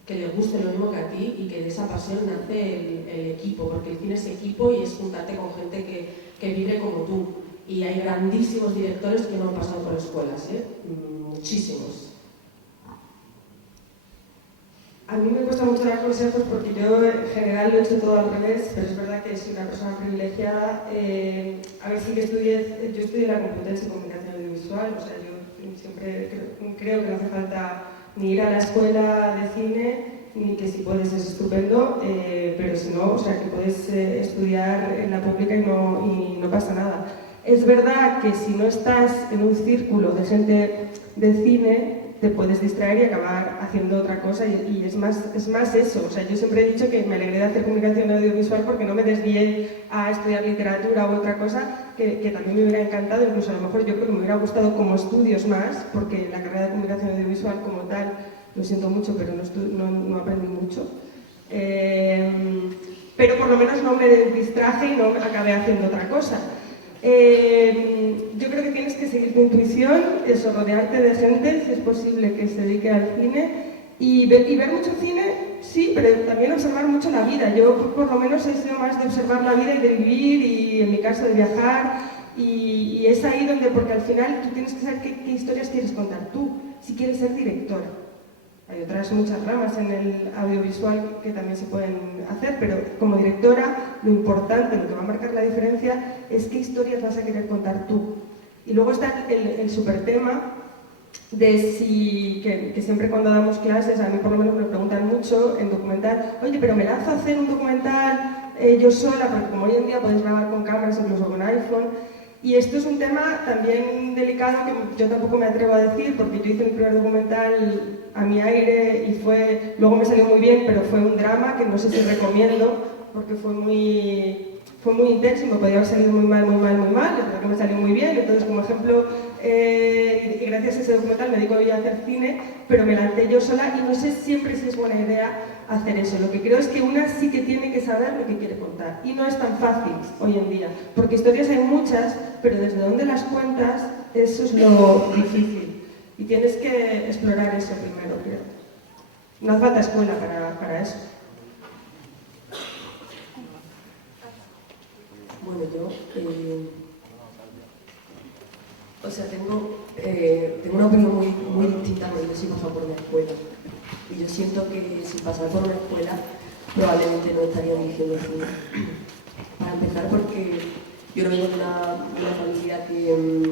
que les guste lo mismo que a ti y que de esa pasión nace el equipo, porque el cine es equipo y es juntarte con gente que vive como tú. Y hay grandísimos directores que no han pasado por escuelas, muchísimos. A mí me cuesta mucho dar consejos porque yo en general lo he hecho todo al revés, pero es verdad que soy una persona privilegiada. A ver, sí que yo estudié la Complutense en Comunicación Audiovisual, o sea, yo siempre creo que no hace falta ni ir a la escuela de cine, ni que si puedes es estupendo, pero si no, o sea, que puedes estudiar en la pública y no pasa nada. Es verdad que si no estás en un círculo de gente de cine, te puedes distraer y acabar haciendo otra cosa y es más eso. O sea, yo siempre he dicho que me alegré de hacer comunicación audiovisual porque no me desvié a estudiar literatura u otra cosa que también me hubiera encantado, incluso a lo mejor yo creo que me hubiera gustado como estudios más, porque la carrera de comunicación audiovisual como tal, lo siento mucho, pero no aprendí mucho. Pero por lo menos no me distraje y no acabé haciendo otra cosa. Yo creo que tienes que seguir tu intuición, eso, rodearte de gente, si es posible, que se dedique al cine y ver mucho cine, sí, pero también observar mucho la vida. Yo por lo menos he sido más de observar la vida y de vivir y en mi caso de viajar y es ahí donde, porque al final tú tienes que saber qué historias quieres contar tú, si quieres ser directora. Hay otras muchas ramas en el audiovisual que también se pueden hacer, pero como directora lo importante, lo que va a marcar la diferencia es qué historias vas a querer contar tú. Y luego está el super tema de que siempre cuando damos clases, a mí por lo menos me preguntan mucho en documental, oye, pero me lanzo a hacer un documental yo sola, porque como hoy en día podéis grabar con cámaras, incluso con iPhone. Y esto es un tema también delicado que yo tampoco me atrevo a decir, porque yo hice mi primer documental a mi aire y luego me salió muy bien, pero fue un drama que no sé si recomiendo, porque fue muy intenso y me podía haber salido muy mal, es verdad que me salió muy bien. Entonces, como ejemplo, y gracias a ese documental me dedico hoy a hacer cine, pero me lancé yo sola y no sé siempre si es buena idea hacer eso. Lo que creo es que una sí que tiene que saber lo que quiere contar y no es tan fácil hoy en día, porque historias hay muchas, pero desde dónde las cuentas, eso es lo difícil y tienes que explorar eso primero, creo. No hace falta escuela para eso. Bueno, yo tengo una opinión muy distinta, porque yo sí he pasado por una escuela. Y yo siento que si pasara por una escuela, probablemente no estaría dirigiendo cine. Para empezar, porque yo no vengo de una familia en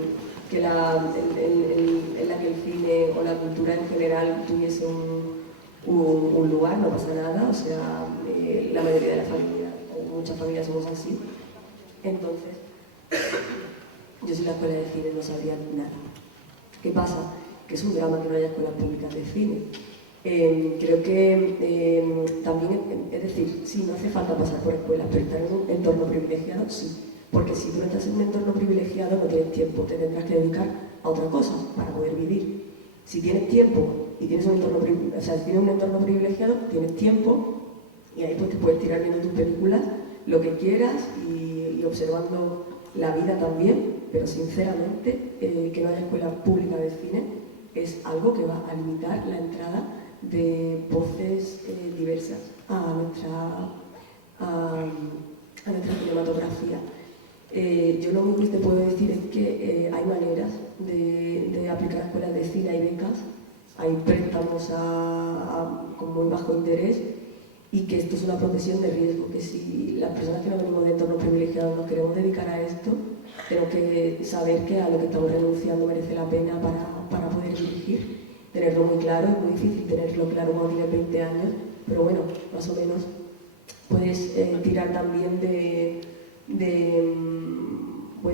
la que el cine o la cultura en general tuviese un lugar, no pasa nada. O sea, la mayoría de la familia, o muchas familias somos así. Entonces, yo sin la escuela de cine no sabría nada. ¿Qué pasa? Que es un drama que no haya escuelas públicas de cine. Creo que también, es decir, sí, no hace falta pasar por escuelas, pero estar en un entorno privilegiado, sí. Porque si tú no estás en un entorno privilegiado, no tienes tiempo, te tendrás que dedicar a otra cosa para poder vivir. Si tienes tiempo y tienes un entorno privilegiado, o sea, si tienes un entorno privilegiado, tienes tiempo y ahí pues te puedes tirar viendo tus películas, lo que quieras y observando la vida también, pero sinceramente que no haya escuela pública de cine es algo que va a limitar la entrada de voces diversas a nuestra cinematografía. Yo lo único que te puedo decir es que hay maneras de aplicar escuelas de cine y becas hay préstamos con muy bajo interés y que esto es una profesión de riesgo, que si las personas que no venimos de entornos privilegiados nos queremos dedicar a esto, tenemos que saber que a lo que estamos renunciando merece la pena para poder dirigir, tenerlo muy claro. Es muy difícil tenerlo claro cuando tienes 20 años, pero bueno, más o menos puedes tirar también de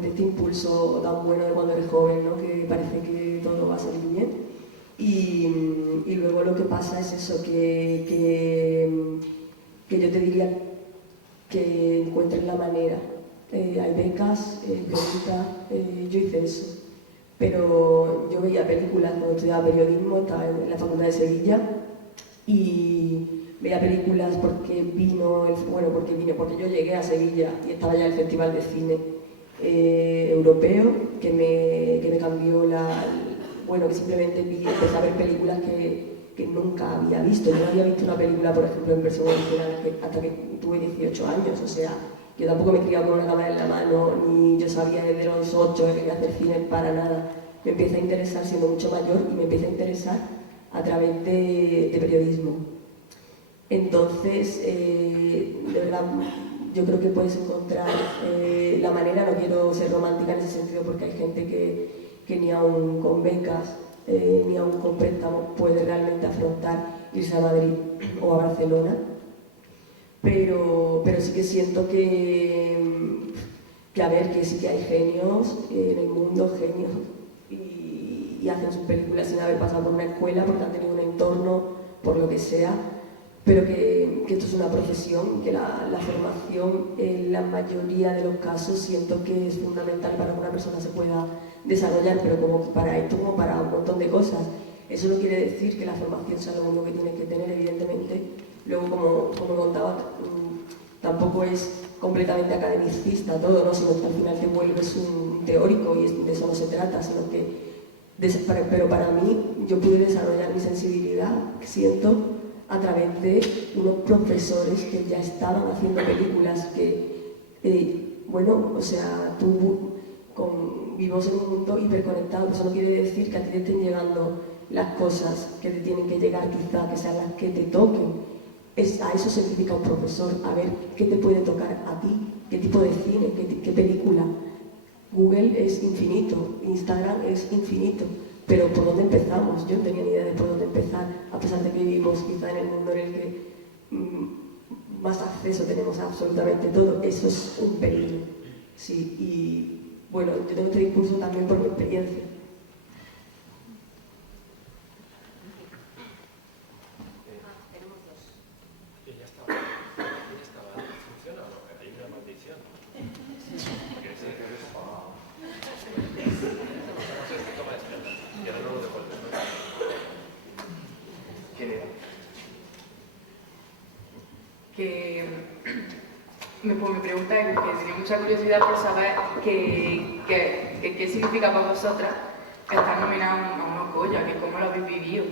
este impulso tan bueno de cuando eres joven, ¿no? Que parece que todo va a salir bien. Y luego lo que pasa es eso, que yo te diría que encuentres la manera. Hay becas, preguntas, yo hice eso. Pero yo veía películas cuando estudiaba periodismo, estaba en la Facultad de Sevilla, y veía películas porque yo llegué a Sevilla y estaba ya el Festival de Cine Europeo, que me cambió que simplemente empecé a ver películas que nunca había visto. Yo no había visto una película, por ejemplo, en versión original hasta que tuve 18 años, o sea, yo tampoco me he criado con una cámara en la mano, ni yo sabía desde los 8 que quería hacer cine, para nada. Me empieza a interesar siendo mucho mayor y me empieza a interesar a través de periodismo. Entonces, de verdad, yo creo que puedes encontrar la manera. No quiero ser romántica en ese sentido, porque hay gente que ni aun con becas, ni aun con préstamos puede realmente afrontar irse a Madrid o a Barcelona. Pero sí que siento que sí que hay genios en el mundo, genios, y hacen sus películas sin haber pasado por una escuela, porque han tenido un entorno, por lo que sea, pero que esto es una profesión, que la formación en la mayoría de los casos siento que es fundamental para que una persona se pueda desarrollar, pero como para esto como para un montón de cosas. Eso no quiere decir que la formación sea lo único que tienes que tener, evidentemente. Luego, como contaba, tampoco es completamente academicista todo, ¿no? Sino que al final te vuelves un teórico, y de eso no se trata, sino que... Pero para mí, yo pude desarrollar mi sensibilidad, siento, a través de unos profesores que ya estaban haciendo películas que, vivimos en un mundo hiperconectado. Eso no quiere decir que a ti te estén llegando las cosas que te tienen que llegar, quizá, que sean las que te toquen. A eso se dedica un profesor, a ver qué te puede tocar a ti, qué tipo de cine, qué película. Google es infinito, Instagram es infinito, pero ¿por dónde empezamos? Yo no tenía ni idea de por dónde empezar, a pesar de que vivimos quizá en el mundo en el que más acceso tenemos a absolutamente todo. Eso es un peligro, sí. Y bueno, yo tengo este discurso también por mi experiencia. Me pregunta que tenía mucha curiosidad por saber qué significa para vosotras estar nominada a unos Goya, que cómo lo habéis vivido.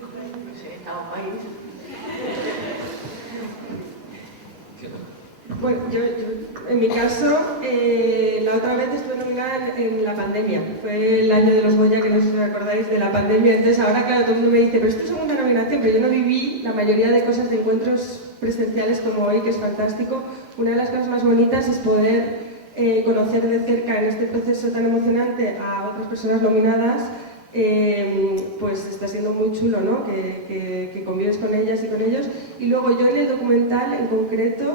No sé, estamos ahí. Bueno, yo en mi caso, la otra vez estuve nominada en la pandemia. Fue el año de los Goya, que no sé si os acordáis de la pandemia. Entonces ahora, claro, todo el mundo me dice, pero es tu segunda nominación, pero yo no viví la mayoría de cosas de encuentros presenciales como hoy, que es fantástico. Una de las cosas más bonitas es poder conocer de cerca en este proceso tan emocionante a otras personas nominadas. Pues está siendo muy chulo, ¿no? Que convives con ellas y con ellos. Y luego yo en el documental en concreto,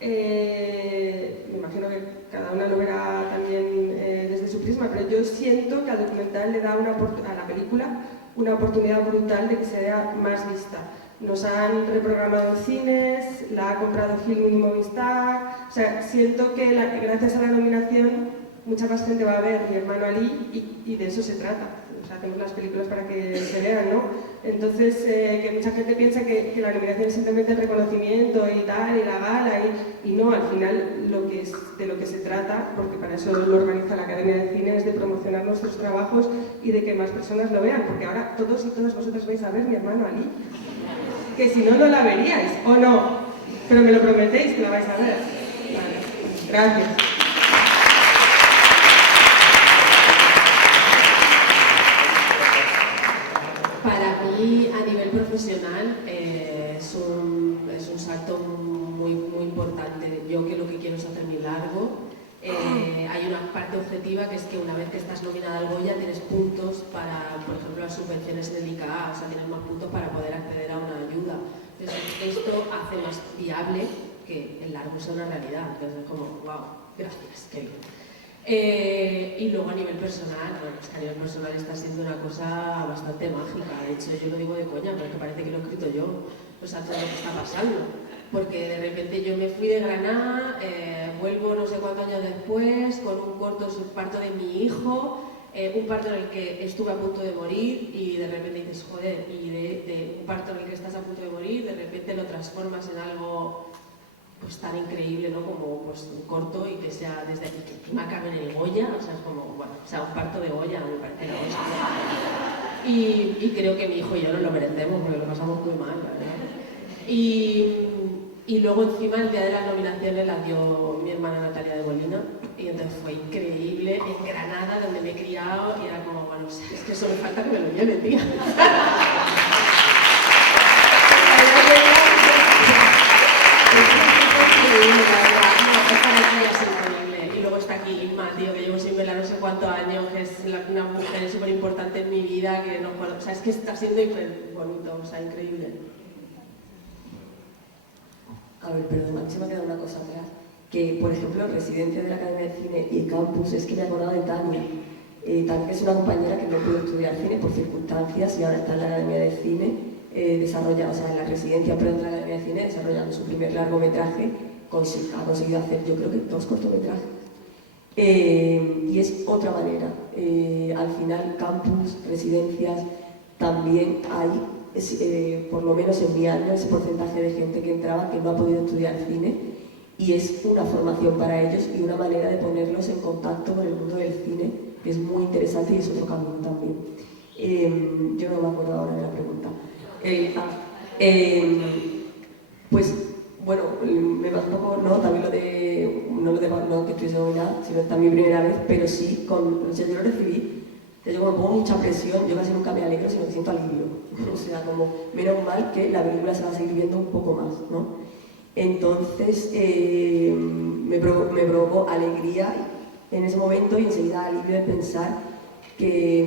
me imagino que cada una lo verá también desde su prisma, pero yo siento que al documental le da a la película una oportunidad brutal de que sea más vista. Nos han reprogramado en cines, la ha comprado Filmin y Movistar. O sea, siento que gracias a la nominación mucha más gente va a ver Mi hermano Ali, y de eso se trata. O sea, hacemos las películas para que se vean, ¿no? Entonces, que mucha gente piensa que la nominación es simplemente el reconocimiento y tal, y la gala, y no, al final de lo que se trata, porque para eso lo organiza la Academia de Cine, es de promocionar nuestros trabajos y de que más personas lo vean, porque ahora todos y todas vosotros vais a ver Mi hermano Ali, que si no, no la veríais, o no, pero me lo prometéis que la vais a ver. Vale, gracias. salto muy, muy importante. Yo que lo que quiero es hacer mi largo. Hay una parte objetiva que es que una vez que estás nominada al Goya tienes puntos para, por ejemplo, las subvenciones en el ICA, o sea, tienes más puntos para poder acceder a una ayuda. Entonces, esto hace más viable que el largo sea una realidad. Entonces, es como, wow, gracias, qué bien. Y luego a nivel personal, bueno, es que a nivel personal está siendo una cosa bastante mágica. De hecho, yo lo digo de coña, porque parece que lo he escrito yo. O sea, todo lo que está pasando. Porque de repente yo me fui de Granada, vuelvo no sé cuántos años después, con un corto parto de mi hijo, un parto en el que estuve a punto de morir y de repente dices, joder, y de un parto en el que estás a punto de morir, de repente lo transformas en algo pues tan increíble, ¿no? Como pues un corto y que sea desde aquí, que encima cabe en el Goya, o sea, es como, bueno, o sea, un parto de Goya, me parece la hostia. Y creo que mi hijo y yo nos lo merecemos porque lo pasamos muy mal, la verdad. Y luego encima el día de las nominaciones las dio mi hermana Natalia de Molina y entonces fue increíble en Granada donde me he criado y era como, bueno, es que solo falta que me lo lleve, tía. Y luego está aquí Inma, tío, que llevo sin verla no sé cuántos años, que es una mujer súper importante en mi vida, que no puedo, o sea, es que está siendo hiper bonito, o sea, increíble. A ver, perdón, se me ha quedado una cosa atrás. Que, por ejemplo, Residencia de la Academia de Cine y Campus, es que me he acordado de Tania. Tania es una compañera que no pudo estudiar cine por circunstancias y ahora está en la Academia de Cine, o sea, en la residencia de la Academia de Cine, desarrollando su primer largometraje. Ha conseguido hacer, yo creo que 2 cortometrajes. Y es otra manera. Al final, Campus, residencias, también hay... por lo menos en mi año, ese porcentaje de gente que entraba que no ha podido estudiar cine y es una formación para ellos y una manera de ponerlos en contacto con el mundo del cine que es muy interesante y es otro camino también. Yo no me acuerdo ahora de la pregunta. Pues bueno, me pasa un poco, no, también no que estuviese nominada, sino también mi primera vez, pero sí, yo lo recibí. Yo como pongo mucha presión, yo casi nunca me alegro, sino que siento alivio. O sea, como menos mal que la película se va a seguir viendo un poco más, ¿no? Entonces me provocó alegría en ese momento y enseguida alivio de pensar que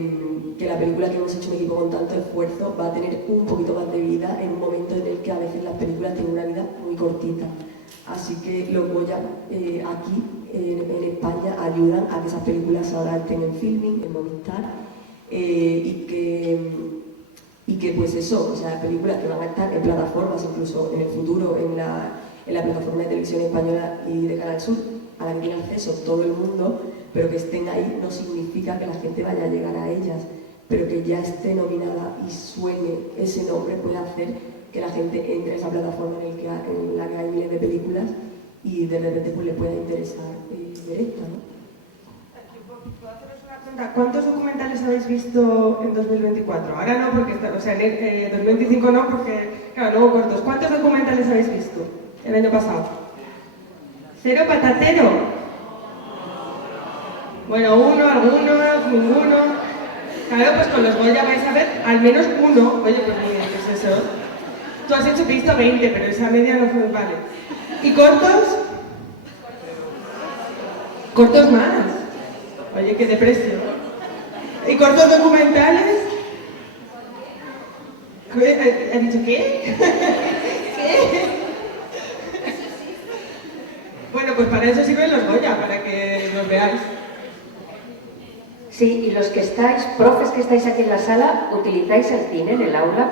la película que hemos hecho en equipo con tanto esfuerzo va a tener un poquito más de vida en un momento en el que a veces las películas tienen una vida muy cortita. Así que los Goya aquí en España ayudan a que esas películas ahora estén en Filming, en Movistar y que pues eso, o sea, películas que van a estar en plataformas incluso en el futuro en la plataforma de televisión española y de Canal Sur a la que tiene acceso todo el mundo, pero que estén ahí no significa que la gente vaya a llegar a ellas, pero que ya esté nominada y suene ese nombre puede hacer que la gente entre a esa plataforma en la que hay miles de películas y de repente pues le pueda interesar ver esta, ¿no? ¿Puedo haceros una pregunta? ¿Cuántos documentales habéis visto en 2024? Ahora no, porque en 2025 no, porque claro, luego cortos. ¿Cuántos documentales habéis visto el año pasado? ¿Cero patatero? Bueno, uno, algunos, ninguno. Claro, pues con los Goya vais a ver al menos uno. Oye, pues muy bien, ¿qué es eso? Tú has hecho que visto 20, pero esa media no fue vale. ¿Y cortos? ¿Cortos más? Oye, qué depresión. ¿Y cortos documentales? ¿He dicho qué? ¿Qué? Bueno, pues para eso sirven los Goya, para que los veáis. Sí, y los que estáis, profes que estáis aquí en la sala, ¿utilizáis el cine en el aula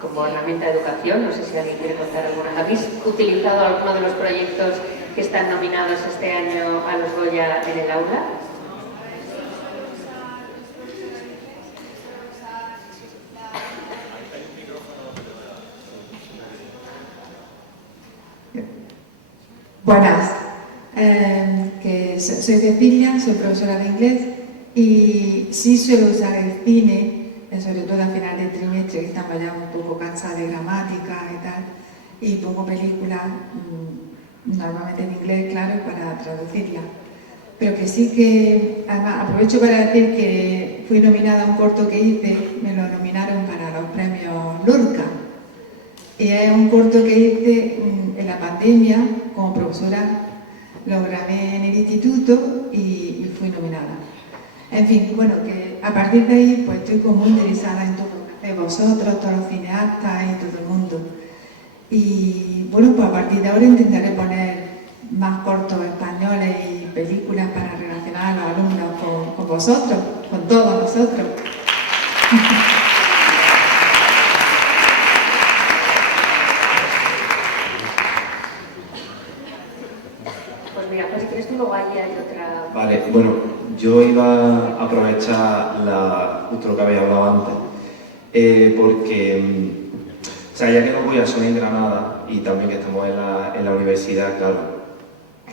como herramienta de educación? No sé si alguien quiere contar alguna. ¿Habéis utilizado alguno de los proyectos que están nominados este año a los Goya en el aula? Buenas, soy Cecilia, soy profesora de inglés y sí suelo usar el cine, sobre todo a final de trimestre, que estamos ya un poco cansados de gramática y tal, y pongo películas normalmente en inglés, claro, para traducirla. Pero que sí que, además, aprovecho para decir que fui nominada a un corto que hice, me lo nominaron para los premios Lorca. Y es un corto que hice en la pandemia como profesora, lo grabé en el instituto y fui nominada. En fin, bueno, que a partir de ahí pues estoy como muy interesada en todo lo que hacéis vosotros, todos los cineastas y todo el mundo. Y bueno, pues a partir de ahora intentaré poner más cortos españoles y películas para relacionar a los alumnos con vosotros, con todos nosotros. Pues mira, pues si quieres tú luego ahí hay otra... Vale, bueno, yo iba a aprovechar justo lo que había hablado antes, porque, o sea, ya que no voy a Sony en Granada y también que estamos en la universidad, claro,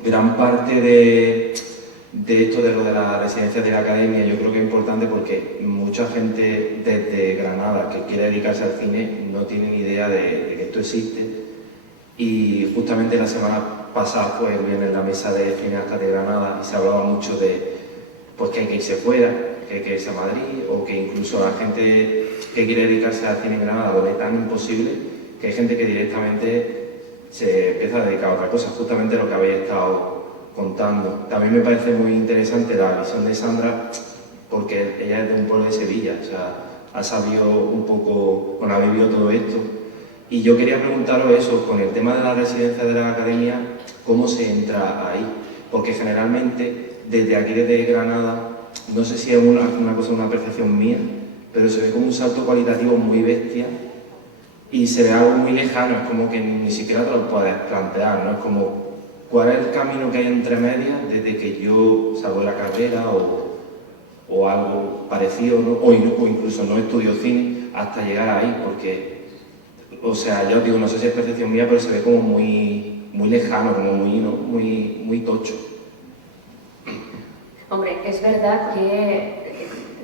gran parte de esto de lo de la residencia de la academia yo creo que es importante porque mucha gente desde Granada que quiere dedicarse al cine no tiene ni idea de que esto existe, y justamente la semana pasada fue el viernes en la mesa de cineastas de Granada y se hablaba mucho de pues, que hay que irse fuera, que hay que irse a Madrid, o que incluso la gente que quiere dedicarse al cine en Granada lo ve tan imposible que hay gente que directamente se empieza a dedicar a otra cosa, justamente lo que habéis estado contando. También me parece muy interesante la visión de Sandra, porque ella es de un pueblo de Sevilla, o sea, ha sabido un poco, bueno, ha vivido todo esto. Y yo quería preguntaros eso, con el tema de la residencia de la academia, ¿cómo se entra ahí? Porque generalmente, desde aquí, desde Granada, no sé si es una cosa, una percepción mía, pero se ve como un salto cualitativo muy bestia y se ve algo muy lejano, es como que ni siquiera te lo puedes plantear, ¿no? Es como, ¿cuál es el camino que hay entre medias desde que yo salgo de la carrera o algo parecido, ¿no? o incluso no estudio cine hasta llegar ahí? Porque, o sea, ya os digo, no sé si es percepción mía, pero se ve como muy lejano, como muy tocho. Hombre, es verdad que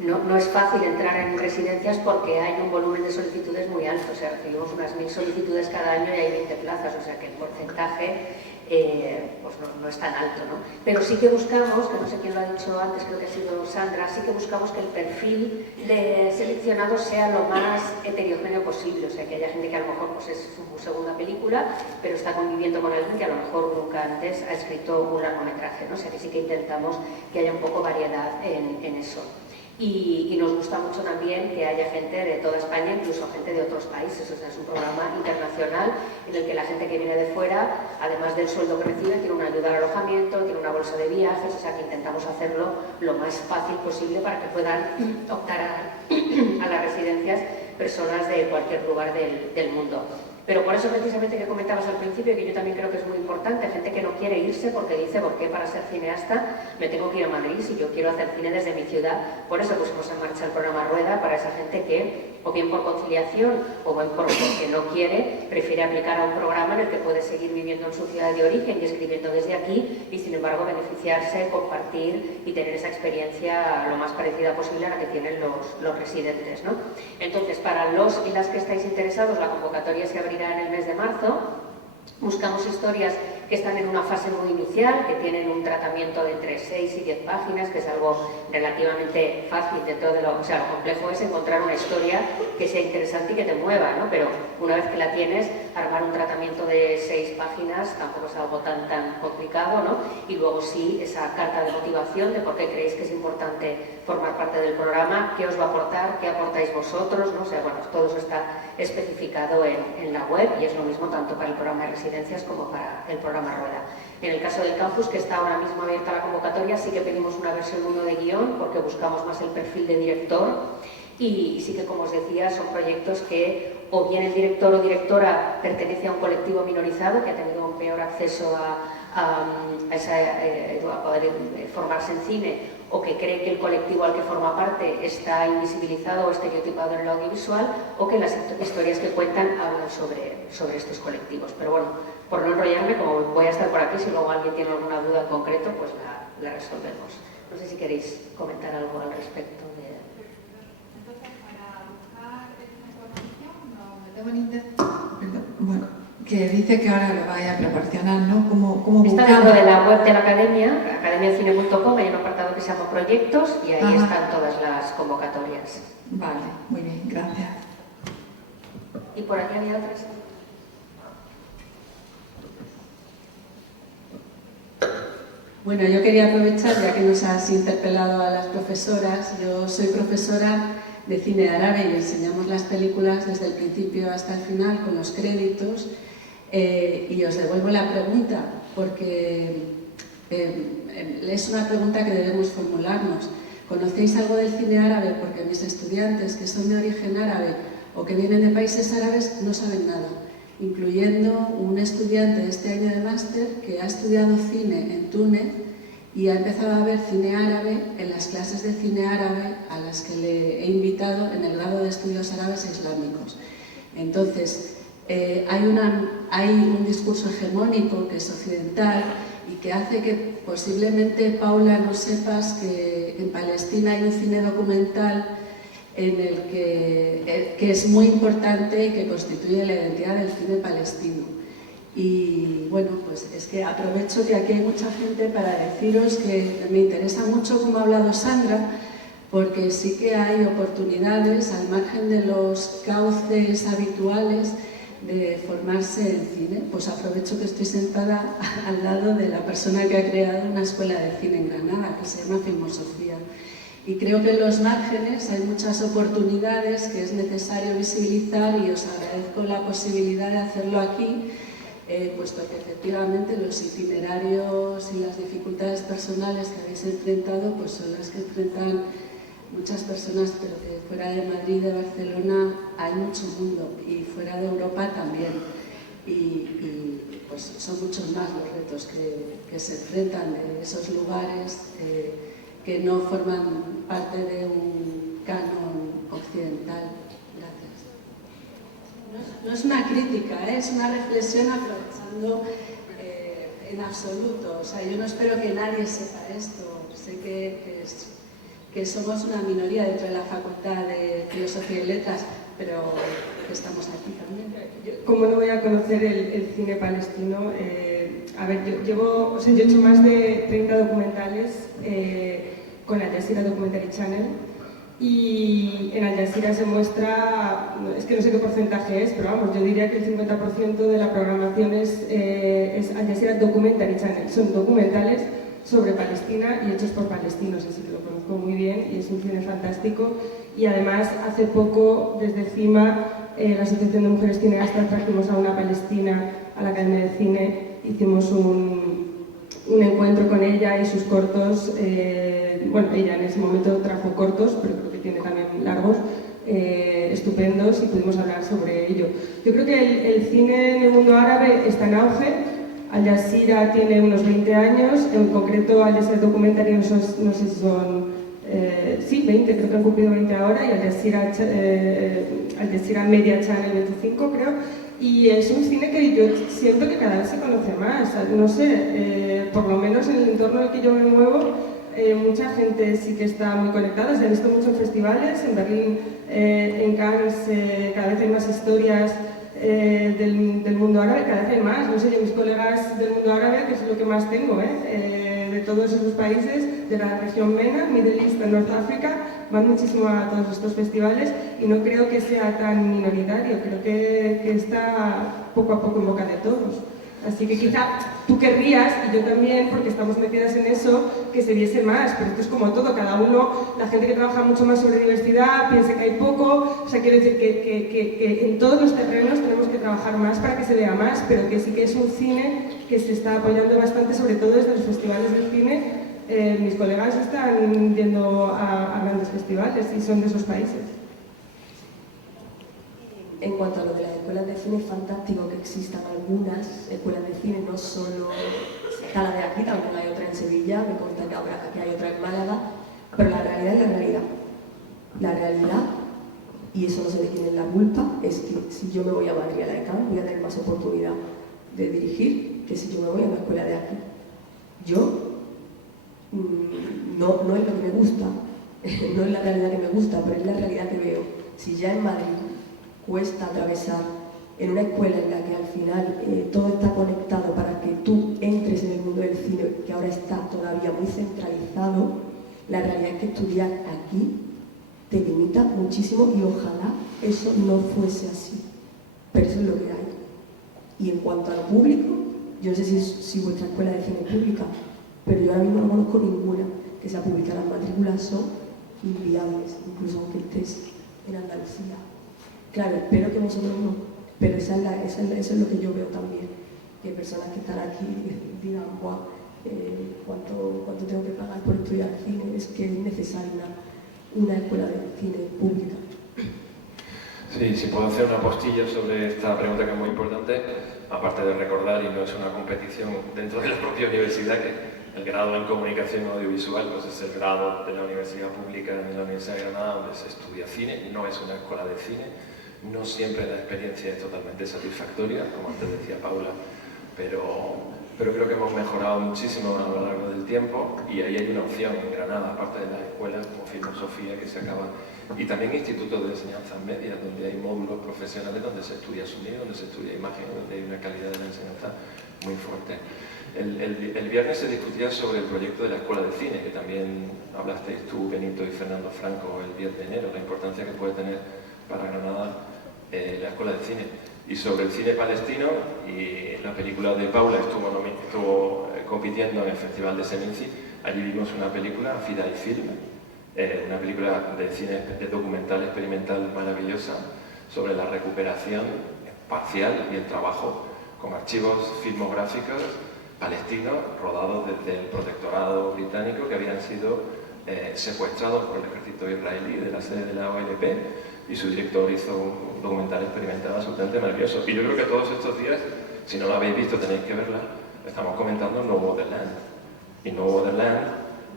no es fácil entrar en residencias porque hay un volumen de solicitudes muy alto, o sea, recibimos unas 1000 solicitudes cada año y hay 20 plazas, o sea que el porcentaje pues no es tan alto, ¿no? Pero sí que buscamos, que no sé quién lo ha dicho antes, creo que ha sido Sandra, sí que buscamos que el perfil de seleccionado sea lo más heterogéneo posible, o sea, que haya gente que a lo mejor pues, es su segunda película, pero está conviviendo con alguien que a lo mejor nunca antes ha escrito un largometraje, ¿no? O sea, que sí que intentamos que haya un poco variedad en eso. Y nos gusta mucho también que haya gente de toda España, incluso gente de otros países. O sea, es un programa internacional en el que la gente que viene de fuera, además del sueldo que recibe, tiene una ayuda al alojamiento, tiene una bolsa de viajes, o sea que intentamos hacerlo lo más fácil posible para que puedan optar a las residencias personas de cualquier lugar del mundo. Pero por eso precisamente que comentabas al principio, que yo también creo que es muy importante, gente que no quiere irse porque dice, ¿por qué para ser cineasta me tengo que ir a Madrid si yo quiero hacer cine desde mi ciudad? Por eso pusimos en marcha el programa Rueda, para esa gente que, o bien por conciliación, o bien porque no quiere, prefiere aplicar a un programa en el que puede seguir viviendo en su ciudad de origen y escribiendo desde aquí, y sin embargo beneficiarse, compartir y tener esa experiencia lo más parecida posible a la que tienen los residentes, ¿no? Entonces, para los y las que estáis interesados, la convocatoria se abrirá en el mes de marzo. Buscamos historias que están en una fase muy inicial, que tienen un tratamiento de entre 6 y 10 páginas, que es algo relativamente fácil dentro de lo... O sea, lo complejo es encontrar una historia que sea interesante y que te mueva, ¿no? Pero una vez que la tienes, armar un tratamiento de 6 páginas tampoco es algo tan complicado, ¿no? Y luego sí, esa carta de motivación de por qué creéis que es importante formar parte del programa, qué os va a aportar, qué aportáis vosotros, ¿no? O sea, bueno, todo eso está especificado en la web y es lo mismo tanto para el programa de residencias como para el programa Rueda. En el caso del campus, que está ahora mismo abierta la convocatoria, sí que pedimos una versión 1 de guión porque buscamos más el perfil de director y sí que, como os decía, son proyectos que o bien el director o directora pertenece a un colectivo minorizado que ha tenido un peor acceso a poder formarse en cine, o que cree que el colectivo al que forma parte está invisibilizado o estereotipado en el audiovisual, o que las historias que cuentan hablan sobre estos colectivos. Pero bueno, por no enrollarme, como voy a estar por aquí, si luego alguien tiene alguna duda en concreto, pues la resolvemos. No sé si queréis comentar algo al respecto de... Entonces, para buscar esta información, nos metemos en internet. Bueno, que dice que ahora lo vaya a proporcionar, ¿no? ¿Cómo está dentro de la web de la academia, academiacine.com, hay un apartado que se llama Proyectos y ahí están todas las convocatorias. Vale, muy bien, gracias. ¿Y por aquí había otras? Bueno, yo quería aprovechar, ya que nos has interpelado a las profesoras, yo soy profesora de cine árabe y enseñamos las películas desde el principio hasta el final con los créditos, y os devuelvo la pregunta porque es una pregunta que debemos formularnos. ¿Conocéis algo del cine árabe? Porque mis estudiantes que son de origen árabe o que vienen de países árabes no saben nada, incluyendo un estudiante de este año de máster que ha estudiado cine en Túnez y ha empezado a ver cine árabe en las clases de cine árabe a las que le he invitado en el grado de estudios árabes e islámicos. Entonces, hay un discurso hegemónico que es occidental y que hace que posiblemente, Paula, no sepas que en Palestina hay un cine documental en el que es muy importante y que constituye la identidad del cine palestino. Y bueno, pues es que aprovecho que aquí hay mucha gente para deciros que me interesa mucho cómo ha hablado Sandra, porque sí que hay oportunidades al margen de los cauces habituales de formarse en cine. Pues aprovecho que estoy sentada al lado de la persona que ha creado una escuela de cine en Granada, que se llama Filmosofía. Y creo que en los márgenes hay muchas oportunidades que es necesario visibilizar y os agradezco la posibilidad de hacerlo aquí, puesto que efectivamente los itinerarios y las dificultades personales que habéis enfrentado pues son las que enfrentan muchas personas, pero que fuera de Madrid, de Barcelona, hay mucho mundo y fuera de Europa también. Y pues son muchos más los retos que se enfrentan en esos lugares que no forman parte de un canon occidental. Gracias. No es una crítica, es una reflexión aprovechando en absoluto. O sea, yo no espero que nadie sepa esto. Sé que somos una minoría dentro de la Facultad de Filosofía y Letras, pero que estamos aquí también. ¿Cómo no voy a conocer el cine palestino? A ver, yo he hecho más de 30 documentales con Al Jazeera Documentary Channel, y en Al Jazeera se muestra, es que no sé qué porcentaje es, pero vamos, yo diría que el 50% de la programación es Al Jazeera Documentary Channel. Son documentales sobre Palestina y hechos por palestinos, así que lo conozco muy bien y es un cine fantástico. Y además, hace poco, desde CIMA, la Asociación de Mujeres Cineastas, trajimos a una palestina a la Academia de Cine, hicimos un encuentro con ella y sus cortos. Bueno, ella en ese momento trajo cortos, pero creo que tiene también largos, estupendos, y pudimos hablar sobre ello. Yo creo que el cine en el mundo árabe está en auge. Al Jazeera tiene unos 20 años, en concreto Al Jazeera Documentary, no sé si son, sí, 20, creo que han cumplido 20 ahora, y Al Jazeera Media Channel 25, creo, y es un cine que yo siento que cada vez se conoce más. No sé, por lo menos en el entorno en el que yo me muevo, mucha gente sí que está muy conectada. Se ha visto mucho en festivales, en Berlín, en Cannes, cada vez hay más historias del mundo árabe, cada vez hay más. No sé, yo mis colegas del mundo árabe, que es lo que más tengo, de todos esos países, de la región MENA, Middle East y North Africa, van muchísimo a todos estos festivales y no creo que sea tan minoritario, creo que está poco a poco en boca de todos. Así que quizá tú querrías, y yo también, porque estamos metidas en eso, que se viese más, pero esto es como todo, cada uno, la gente que trabaja mucho más sobre diversidad piensa que hay poco. O sea, quiero decir que en todos los terrenos tenemos que trabajar más para que se vea más, pero que sí que es un cine que se está apoyando bastante, sobre todo desde los festivales del cine. Mis colegas están yendo a grandes festivales y son de esos países. En cuanto a lo de las escuelas de cine, es fantástico que existan algunas escuelas de cine, no solo está la de aquí, también hay otra en Sevilla, me consta que ahora aquí hay otra en Málaga, pero la realidad es la realidad. La realidad, y eso no sé de quién es la culpa, es que si yo me voy a Madrid a la ECAM voy a tener más oportunidad de dirigir que si yo me voy a una escuela de aquí. Yo no es lo que me gusta, no es la realidad que me gusta, pero es la realidad que veo. Si ya en Madrid cuesta atravesar en una escuela en la que al final todo está conectado para que tú entres en el mundo del cine, que ahora está todavía muy centralizado, la realidad es que estudiar aquí te limita muchísimo y ojalá eso no fuese así, pero eso es lo que hay. Y en cuanto al público, yo no sé si vuestra escuela de cine es pública, pero yo ahora mismo no conozco ninguna que sea pública. Las matrículas son inviables, incluso aunque estés en Andalucía. Claro, espero que vosotros no, pero eso es lo que yo veo también, que personas que están aquí digan, guau, ¿cuánto tengo que pagar por estudiar cine? Es que es necesaria una escuela de cine pública. Sí, si puedo hacer una postilla sobre esta pregunta que es muy importante, aparte de recordar, y no es una competición dentro de la propia universidad, que el grado en comunicación audiovisual pues es el grado de la universidad pública en la Universidad de Granada donde se estudia cine, no es una escuela de cine, no siempre la experiencia es totalmente satisfactoria, como antes decía Paula, pero creo que hemos mejorado muchísimo a lo largo del tiempo y ahí hay una opción en Granada, aparte de las escuelas como Filosofía que se acaba, y también institutos de enseñanza media, donde hay módulos profesionales donde se estudia sonido, donde se estudia imagen, donde hay una calidad de la enseñanza muy fuerte. El viernes se discutía sobre el proyecto de la Escuela de Cine, que también hablasteis tú, Benito y Fernando Franco el 10 de enero, la importancia que puede tener para Granada la Escuela de Cine. Y sobre el cine palestino, y la película de Paula estuvo compitiendo en el Festival de Seminci, allí vimos una película, Fidai Film, una película de cine de documental experimental maravillosa sobre la recuperación parcial y el trabajo con archivos filmográficos palestinos rodados desde el protectorado británico que habían sido secuestrados por el ejército israelí de la sede de la OLP, y su director hizo un documental experimental absolutamente maravilloso. Y yo creo que todos estos días, si no la habéis visto tenéis que verla, estamos comentando No Waterland. Y No Waterland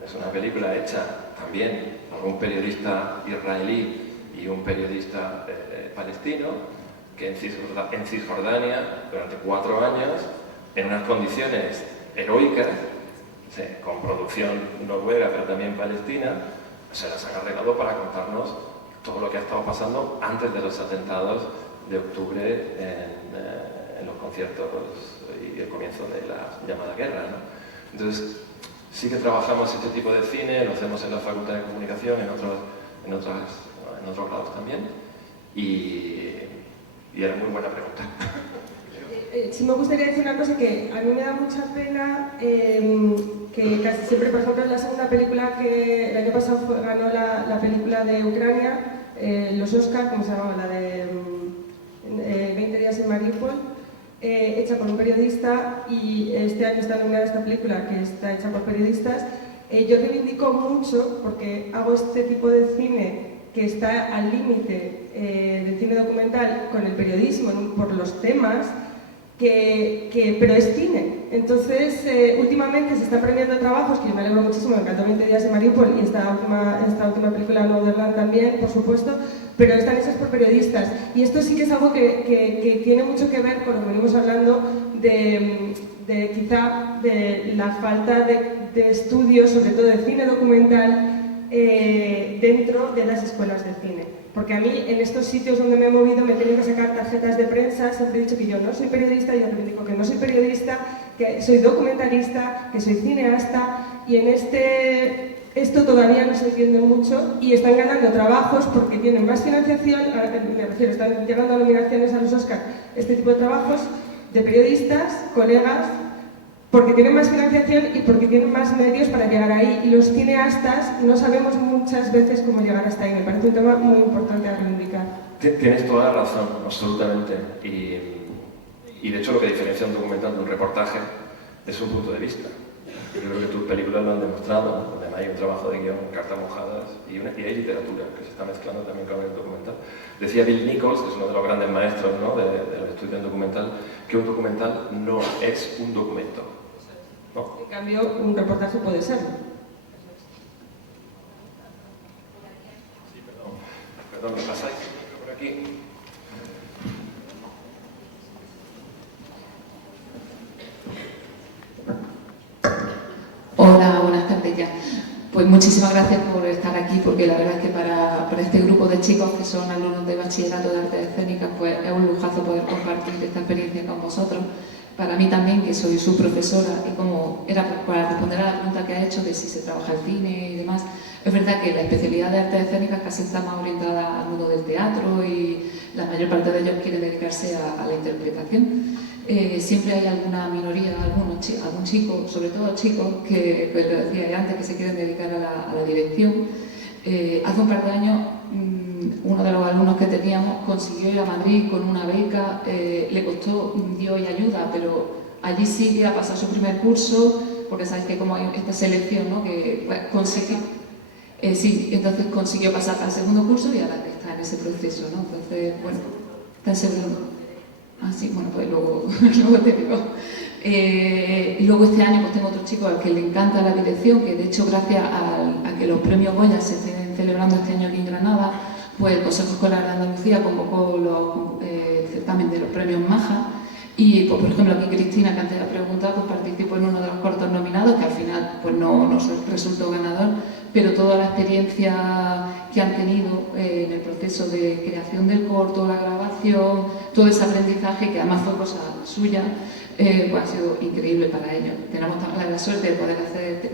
es una película hecha también por un periodista israelí y un periodista palestino, que en Cisjordania, durante 4 años, en unas condiciones heroicas, con producción noruega pero también palestina, se las han arreglado para contarnos todo lo que ha estado pasando antes de los atentados de octubre en los conciertos y el comienzo de la llamada guerra, ¿no? Entonces, sí que trabajamos este tipo de cine, lo hacemos en la Facultad de Comunicación, en otros lados también, y era muy buena pregunta. Sí me gustaría decir una cosa que a mí me da mucha pena, que casi siempre, por ejemplo, en la segunda película que el año pasado ganó la película de Ucrania, los Oscar, ¿cómo se llamaba? La de 20 días en Mariupol, hecha por un periodista, y este año está nominada esta película que está hecha por periodistas. Yo reivindico mucho, porque hago este tipo de cine que está al límite del cine documental con el periodismo por los temas, pero es cine. Entonces, últimamente se están premiando trabajos, que yo me alegro muchísimo, me encantó 20 días en Mariupol y esta última película, No Waterland, también, por supuesto, pero están hechas por periodistas. Y esto sí que es algo que tiene mucho que ver con lo que venimos hablando quizá de la falta de estudios, sobre todo de cine documental, dentro de las escuelas de cine. Porque a mí, en estos sitios donde me he movido, me he tenido que sacar tarjetas de prensa, siempre he dicho que yo no soy periodista, yo reivindico que no soy periodista, que soy documentalista, que soy cineasta, y en esto todavía no se entiende mucho, y están ganando trabajos porque tienen más financiación, me refiero, están llegando a nominaciones a los Oscar, este tipo de trabajos de periodistas, colegas, porque tienen más financiación y porque tienen más medios para llegar ahí. Y los cineastas no sabemos muchas veces cómo llegar hasta ahí. Me parece un tema muy importante a reivindicar. Tienes toda la razón, absolutamente. Y de hecho lo que diferencia un documental de un reportaje es un punto de vista. Yo creo que tus películas lo han demostrado, ¿no? Además hay un trabajo de guión, cartas mojadas, y hay literatura que se está mezclando también con el documental. Decía Bill Nichols, que es uno de los grandes maestros, ¿no?, de los estudios en documental, que un documental no es un documento. ¿No? En cambio, un reportaje puede serlo. Sí, perdón, ¿me pasáis por aquí? Hola, buenas tardes ya. Pues muchísimas gracias por estar aquí, porque la verdad es que para este grupo de chicos que son alumnos de bachillerato de artes escénicas, pues es un lujazo poder compartir esta experiencia con vosotros. Para mí también, que soy su profesora, y como era para responder a la pregunta que ha hecho de si se trabaja el cine y demás, es verdad que la especialidad de artes escénicas casi está más orientada al mundo del teatro y la mayor parte de ellos quieren dedicarse a la interpretación. Siempre hay alguna minoría, algunos algún chico, sobre todo chicos, que lo decía antes, que se quieren dedicar a la dirección. Hace un par de años, uno de los alumnos que teníamos consiguió ir a Madrid con una beca, le costó Dios y ayuda, pero allí sí ha pasado su primer curso, porque sabéis que como hay esta selección, ¿no? Que pues, consiguió, sí, entonces consiguió pasar al segundo curso y ahora está en ese proceso, ¿no? Entonces, bueno, está en segundo. Ah, sí, bueno, pues luego te digo. Y luego este año pues tengo otro chico al que le encanta la dirección, que de hecho gracias a que los premios Goya se estén celebrando este año aquí en Granada, pues el Consejo Escolar de Andalucía convocó el certamen de los premios Maja. Y pues, por ejemplo, aquí Cristina, que antes ha preguntado, pues participó en uno de los cortos nominados, que al final pues no resultó ganador, pero toda la experiencia que han tenido en el proceso de creación del corto, la grabación, todo ese aprendizaje, que además fue cosa suya, pues ha sido increíble para ellos. Tenemos la suerte de poder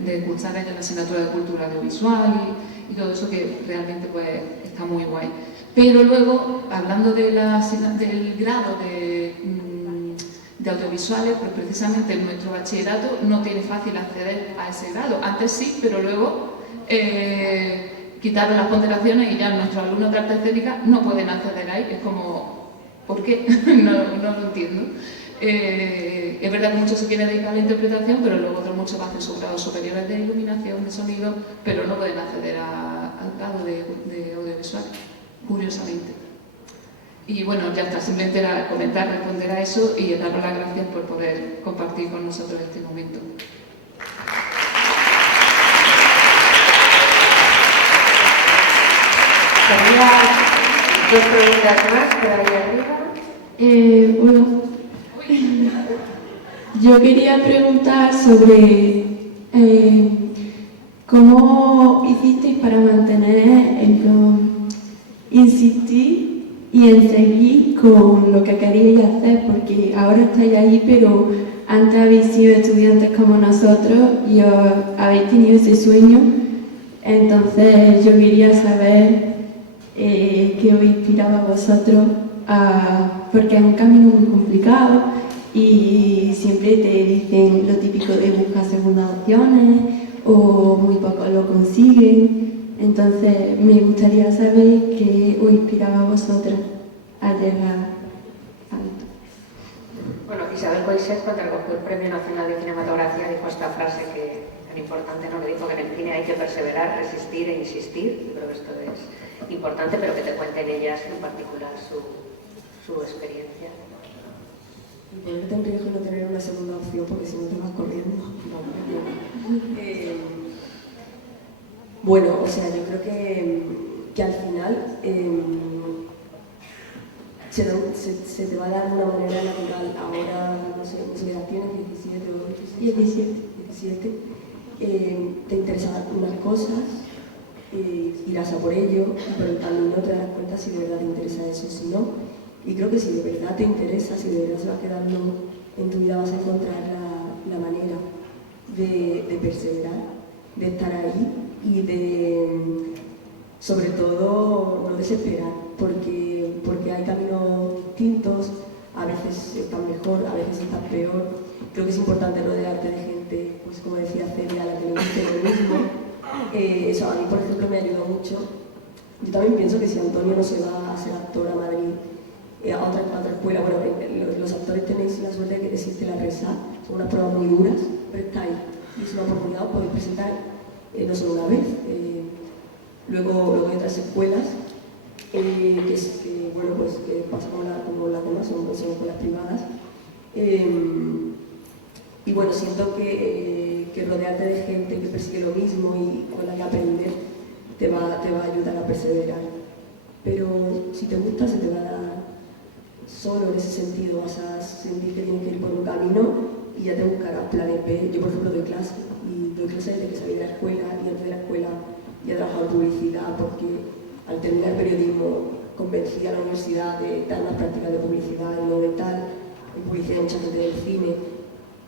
de cursar ellos la asignatura de Cultura Audiovisual y todo eso, que realmente pues está muy guay. Pero luego, hablando del grado de audiovisuales, pues precisamente en nuestro bachillerato no tiene fácil acceder a ese grado. Antes sí, pero luego quitaron las ponderaciones y ya nuestros alumnos de arte escénica no pueden acceder ahí. Es como, ¿por qué? no lo entiendo. Es verdad que muchos se quieren dedicar a la interpretación, pero luego otros muchos hacen sus grados superiores de iluminación, de sonido, pero no pueden acceder al grado de audiovisual, curiosamente. Y bueno, ya está, simplemente era comentar, responder a eso y daros las gracias por poder compartir con nosotros este momento. Había dos preguntas más por ahí arriba. Bueno, yo quería preguntar sobre cómo hicisteis para mantener, insistir y en seguir con lo que queríais hacer, porque ahora estáis ahí, pero antes habéis sido estudiantes como nosotros y habéis tenido ese sueño. Entonces yo quería saber qué os inspiraba a vosotros, porque es un camino muy complicado y siempre te dicen lo típico de buscar segundas opciones o muy pocos lo consiguen. Entonces me gustaría saber qué os inspiraba a vosotros a llegar a esto. Bueno, Isabel Coixet, cuando recogió el Premio Nacional de Cinematografía, dijo esta frase que tan importante, ¿no? Que dijo que en el cine hay que perseverar, resistir e insistir. Yo creo que esto es importante, pero que te cuenten ellas en particular su experiencia. Ponerte en riesgo no tener una segunda opción, porque si no te vas corriendo. Bueno, o sea, yo creo que al final se te va a dar de una manera natural. Ahora, no sé qué edad tienes, 17 o 17. Te interesan unas cosas, irás a por ello, y por el camino te darás cuenta si de verdad te interesa eso o si no. Y creo que si de verdad te interesa, si de verdad se va quedando en tu vida, vas a encontrar la manera de perseverar, de estar ahí y de, sobre todo, no desesperar, porque hay caminos distintos, a veces están mejor, a veces están peor. Creo que es importante rodearte de gente, pues como decía Celia, a la que le guste lo mismo. Eso a mí, por ejemplo, me ayudó mucho. Yo también pienso que si Antonio no se va a ser actor a Madrid, a otra escuela, bueno, los actores tenéis la suerte de que existe la RESA, son unas pruebas muy duras, pero está ahí. Es una oportunidad, os podéis presentar no solo una vez. Luego hay otras escuelas que bueno, pues que pasa como la demás, son escuelas privadas. Y bueno, siento que rodearte de gente que persigue lo mismo y con la que aprender te va a ayudar a perseverar. Pero si te gusta, se te va a dar solo en ese sentido, vas a sentir que tienes que ir por un camino y ya te buscarás planes B. Yo, por ejemplo, doy clase desde que salí de la escuela, y antes de la escuela ya he trabajado en publicidad, porque al terminar periodismo convencí a la universidad de dar unas prácticas de publicidad y no de tal. En publicidad hay mucha gente del cine,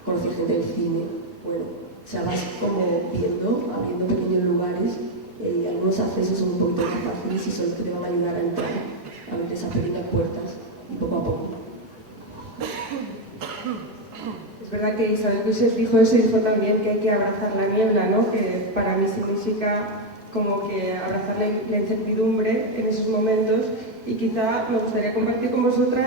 conocí gente del cine, bueno, o sea, vas como abriendo pequeños lugares y algunos accesos son un poquito más fáciles y son los que te van a ayudar a entrar, a abrir esas pequeñas puertas y poco a poco. Es verdad que Isabel Coixet dijo eso y dijo también que hay que abrazar la niebla, ¿no? Que para mí significa como que abrazar la incertidumbre en esos momentos, y quizá me gustaría compartir con vosotras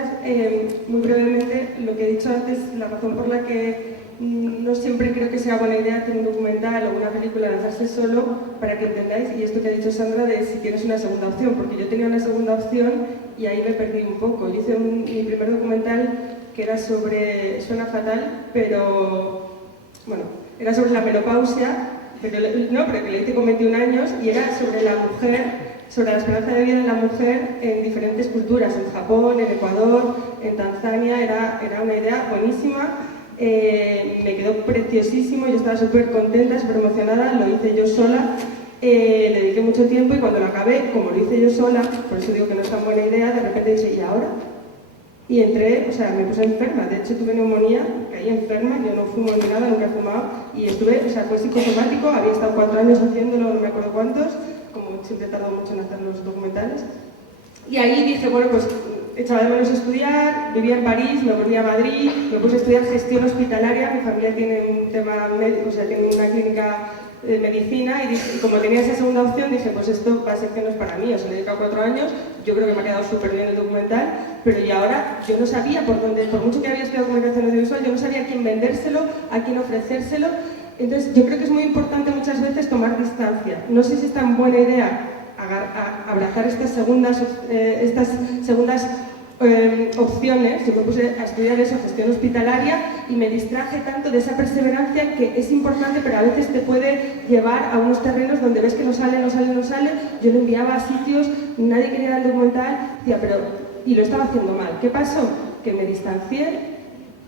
muy brevemente lo que he dicho antes, la razón por la que no siempre creo que sea buena idea hacer un documental o una película, lanzarse solo, para que entendáis, y esto que ha dicho Sandra de si tienes una segunda opción, porque yo tenía una segunda opción y ahí me perdí un poco. Yo hice mi primer documental que era sobre, suena fatal, pero bueno, era sobre la menopausia, pero que le hice con 21 años, y era sobre la mujer, sobre la esperanza de vida de la mujer en diferentes culturas, en Japón, en Ecuador, en Tanzania. Era una idea buenísima, me quedó preciosísimo, yo estaba súper contenta, súper emocionada, lo hice yo sola, le dediqué mucho tiempo, y cuando lo acabé, como lo hice yo sola, por eso digo que no es tan buena idea, de repente dije, ¿y ahora? Y entré, o sea, me puse enferma, de hecho tuve neumonía, caí enferma, yo no fumo ni nada, nunca he fumado, y estuve, o sea, fue psicosomático, había estado 4 años haciéndolo, no me acuerdo cuántos, como siempre he tardado mucho en hacer los documentales. Y ahí dije, bueno, pues echaba de menos estudiar, vivía en París, me volví a Madrid, me puse a estudiar gestión hospitalaria, mi familia tiene un tema médico, o sea, tiene una clínica de medicina, y como tenía esa segunda opción dije, pues esto va a ser que no es para mí, o sea, le he dedicado 4 años, yo creo que me ha quedado súper bien el documental, pero y ahora yo no sabía por dónde, por mucho que había estudiado comunicación audiovisual, yo no sabía a quién vendérselo, a quién ofrecérselo. Entonces yo creo que es muy importante muchas veces tomar distancia. No sé si es tan buena idea abrazar estas segundas opciones. Yo me puse a estudiar eso, gestión hospitalaria, y me distraje tanto de esa perseverancia, que es importante, pero a veces te puede llevar a unos terrenos donde ves que no sale. Yo lo enviaba a sitios, nadie quería dar el documental, decía, y lo estaba haciendo mal. ¿Qué pasó? Que me distancié,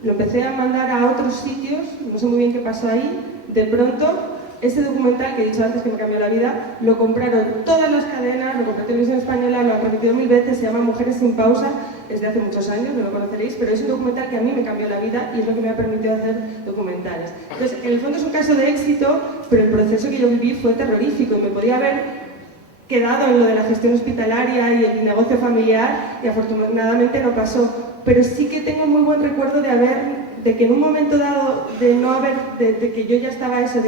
lo empecé a mandar a otros sitios, no sé muy bien qué pasó ahí. De pronto, ese documental que he dicho antes que me cambió la vida, lo compraron todas las cadenas, lo compró Televisión Española, lo han repetido 1000 veces, se llama Mujeres sin pausa, es de hace muchos años, no lo conoceréis, pero es un documental que a mí me cambió la vida y es lo que me ha permitido hacer documentales. Entonces, en el fondo es un caso de éxito, pero el proceso que yo viví fue terrorífico, y me podía haber quedado en lo de la gestión hospitalaria y el negocio familiar, y afortunadamente no pasó. Pero sí que tengo muy buen recuerdo de que en un momento dado, de que yo ya estaba eso,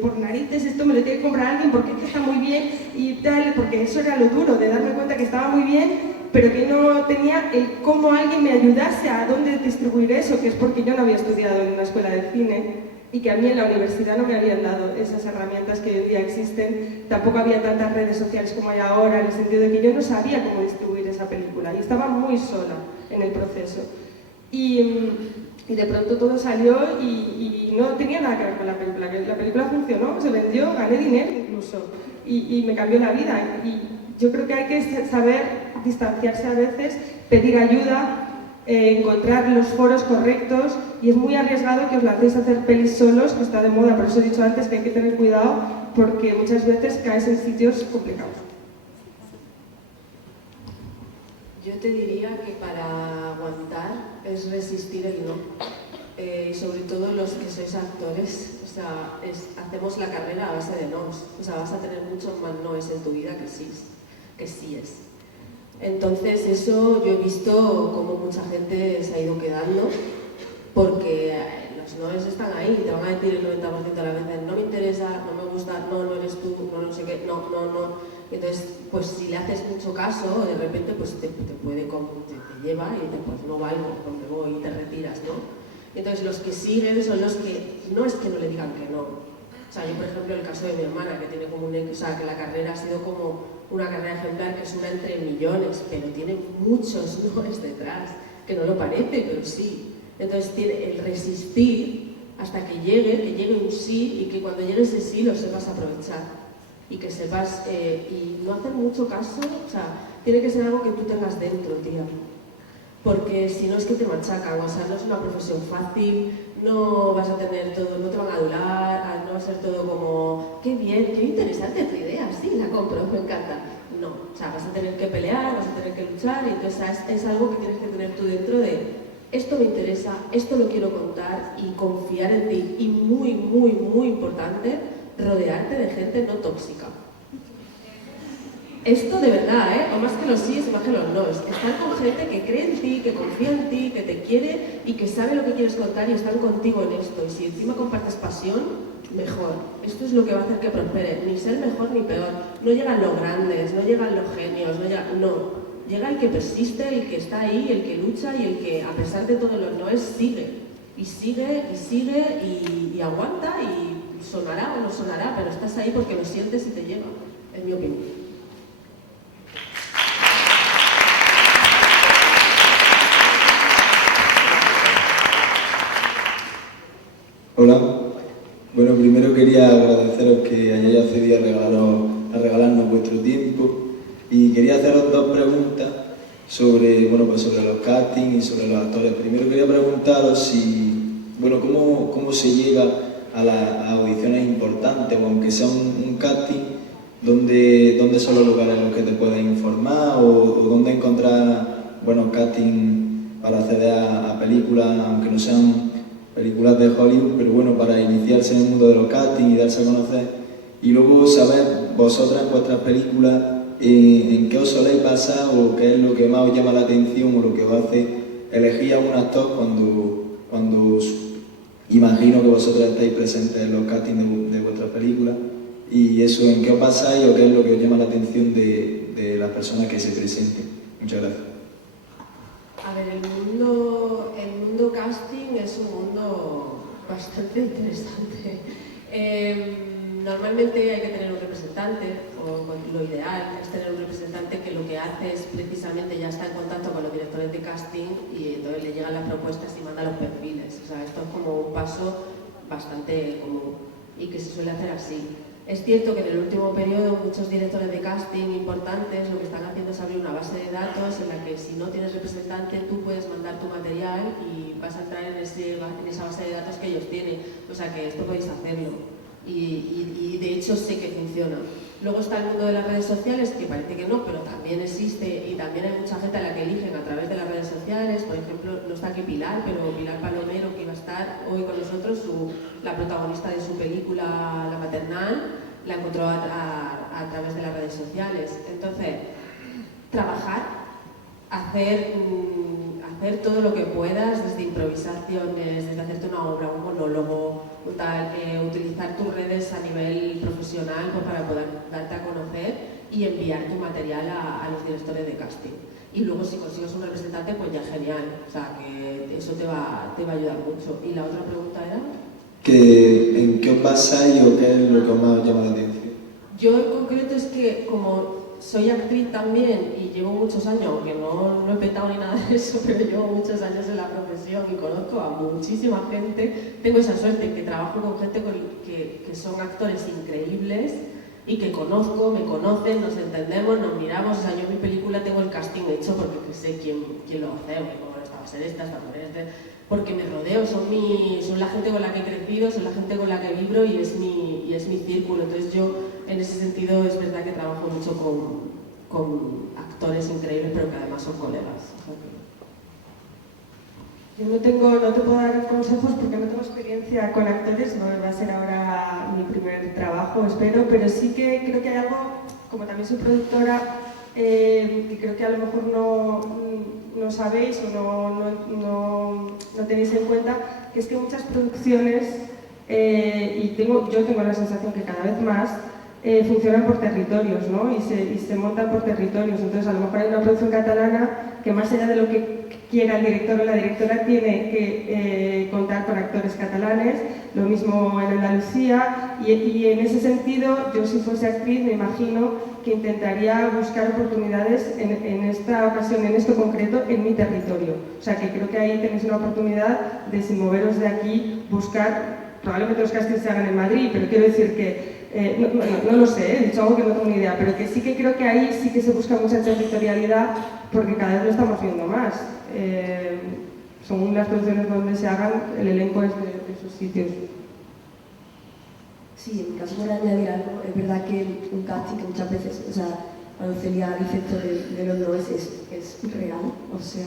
por narices, esto me lo tiene que comprar alguien porque es que está muy bien y tal, porque eso era lo duro, de darme cuenta que estaba muy bien, pero que no tenía el cómo alguien me ayudase a dónde distribuir eso, que es porque yo no había estudiado en una escuela de cine, y que a mí en la universidad no me habían dado esas herramientas que hoy en día existen. Tampoco había tantas redes sociales como hay ahora, en el sentido de que yo no sabía cómo distribuir esa película, y estaba muy sola en el proceso. Y de pronto todo salió y no tenía nada que ver con la película, que la película funcionó, se vendió, gané dinero incluso, y me cambió la vida. Y yo creo que hay que saber distanciarse a veces, pedir ayuda, encontrar los foros correctos, y es muy arriesgado que os lancéis a hacer pelis solos, que está de moda, por eso he dicho antes que hay que tener cuidado, porque muchas veces caes en sitios complicados. Yo te diría que para aguantar es resistir el no, sobre todo los que sois actores, o sea, hacemos la carrera a base de nos, o sea, vas a tener muchos más noes en tu vida que sí es. Entonces eso yo he visto cómo mucha gente se ha ido quedando, porque los noes están ahí, te van a decir el 90% de las veces, no me interesa, no me gusta, no eres tú, no sé qué, no. Entonces, pues si le haces mucho caso, de repente pues te lleva y dices, pues no valgo, pues me voy y te retiras, ¿no? Entonces los que siguen son los que, no es que no le digan que no. O sea, yo por ejemplo el caso de mi hermana, que tiene como o sea, que la carrera ha sido como una carrera ejemplar, que es una entre millones, pero tiene muchos noes detrás, que no lo parece, pero sí. Entonces tiene el resistir hasta que llegue un sí, y que cuando llegue ese sí lo sepas aprovechar. Y que sepas, y no hacer mucho caso, o sea, tiene que ser algo que tú tengas dentro, tía. Porque si no es que te machacan, o sea, no es una profesión fácil, no vas a tener todo, no te van a adular, no va a ser todo como, qué bien, qué interesante tu idea, sí, la compro, me encanta. No, o sea, vas a tener que pelear, vas a tener que luchar, y entonces es algo que tienes que tener tú dentro de, esto me interesa, esto lo quiero contar, y confiar en ti. Y muy, muy, muy importante, rodearte de gente no tóxica. esto de verdad, o más que los síes, más que los nos, estar con gente que cree en ti, que confía en ti, que te quiere y que sabe lo que quieres contar y están contigo en esto. Y si encima compartes pasión, mejor. Esto es lo que va a hacer que prospere, ni ser mejor ni peor. No llegan los grandes, no llegan los genios, no. Llega el que persiste, el que está ahí, el que lucha y el que, a pesar de todos los noes, sigue. Y sigue, y sigue, y aguanta, y sonará o no sonará, pero estás ahí porque lo sientes y te llega, en mi opinión. Hola. Bueno, primero quería agradeceros que hayáis accedido a regalarnos vuestro tiempo y quería haceros dos preguntas sobre los castings y sobre los actores. Primero quería preguntaros cómo se llega a las audiciones importantes, o aunque sea un casting, ¿dónde son los lugares en los que te puedes informar o dónde encontrar buenos castings para acceder a películas, aunque no sean películas de Hollywood, pero bueno, para iniciarse en el mundo de los castings y darse a conocer? Y luego saber vosotras en vuestras películas en qué os soléis basar o qué es lo que más os llama la atención o lo que os hace elegir a un actor cuando os imagino que vosotras estáis presentes en los castings de vuestras películas, y eso, en qué os basáis o qué es lo que os llama la atención de las personas que se presenten. Muchas gracias. A ver, el mundo casting es un mundo bastante interesante. Normalmente hay que tener un representante, o lo ideal es tener un representante que lo que hace es precisamente ya está en contacto con los directores de casting y entonces le llegan las propuestas y manda los perfiles. O sea, esto es como un paso bastante común y que se suele hacer así. Es cierto que en el último periodo muchos directores de casting importantes lo que están haciendo es abrir una base de datos en la que si no tienes representante tú puedes mandar tu material y vas a entrar en esa base de datos que ellos tienen. O sea que esto podéis hacerlo. Y de hecho sé que funciona. Luego está el mundo de las redes sociales, que parece que no, pero también existe y también hay mucha gente a la que eligen a través de las redes sociales. Por ejemplo, no está aquí Pilar, pero Pilar Palomero, que iba a estar hoy con nosotros, la protagonista de su película La Maternal, la encontró a través de las redes sociales. Entonces, trabajar, hacer todo lo que puedas, desde improvisaciones, desde hacerte una obra, un monólogo, utilizar tus redes a nivel profesional para poder darte a conocer y enviar tu material a los directores de casting. Y luego si consigues un representante, pues ya genial, o sea que eso te va a ayudar mucho. ¿Y la otra pregunta era? ¿En qué os basáis o qué es lo que más os llama la atención? Yo en concreto es que como soy actriz también y llevo muchos años, aunque no he petado ni nada de eso, pero llevo muchos años en la profesión y conozco a muchísima gente. Tengo esa suerte que trabajo con gente que son actores increíbles y que conozco, me conocen, nos entendemos, nos miramos. O sea, yo en mi película tengo el casting hecho porque sé quién lo hace, o esta va a ser esta va a ser este, porque me rodeo, son la gente con la que he crecido, son la gente con la que vibro y es mi círculo. Entonces yo, en ese sentido, es verdad que trabajo mucho con actores increíbles, pero que además son colegas. Yo no te puedo dar consejos porque no tengo experiencia con actores, no va a ser ahora mi primer trabajo, espero, pero sí que creo que hay algo, como también soy productora, que creo que a lo mejor no sabéis o no tenéis en cuenta, que es que muchas producciones, yo tengo la sensación que cada vez más, funcionan por territorios, ¿no? Y se montan por territorios. Entonces, a lo mejor hay una producción catalana que, más allá de lo que quiera el director o la directora, tiene que contar con actores catalanes, lo mismo en Andalucía, y en ese sentido, yo si fuese actriz, me imagino que intentaría buscar oportunidades en esta ocasión, en esto concreto, en mi territorio. O sea, que creo que ahí tenéis una oportunidad de, sin moveros de aquí, buscar, probablemente los castings se hagan en Madrid, pero quiero decir que no lo sé, he dicho algo que no tengo ni idea, pero que sí que creo que ahí sí que se busca mucha territorialidad porque cada vez lo estamos viendo más. Son las producciones donde se hagan, el elenco es de esos sitios. Sí, en mi caso para añadir algo, es verdad que un casting que muchas veces, o sea, cuando Celia dice esto de los noes es real, o sea,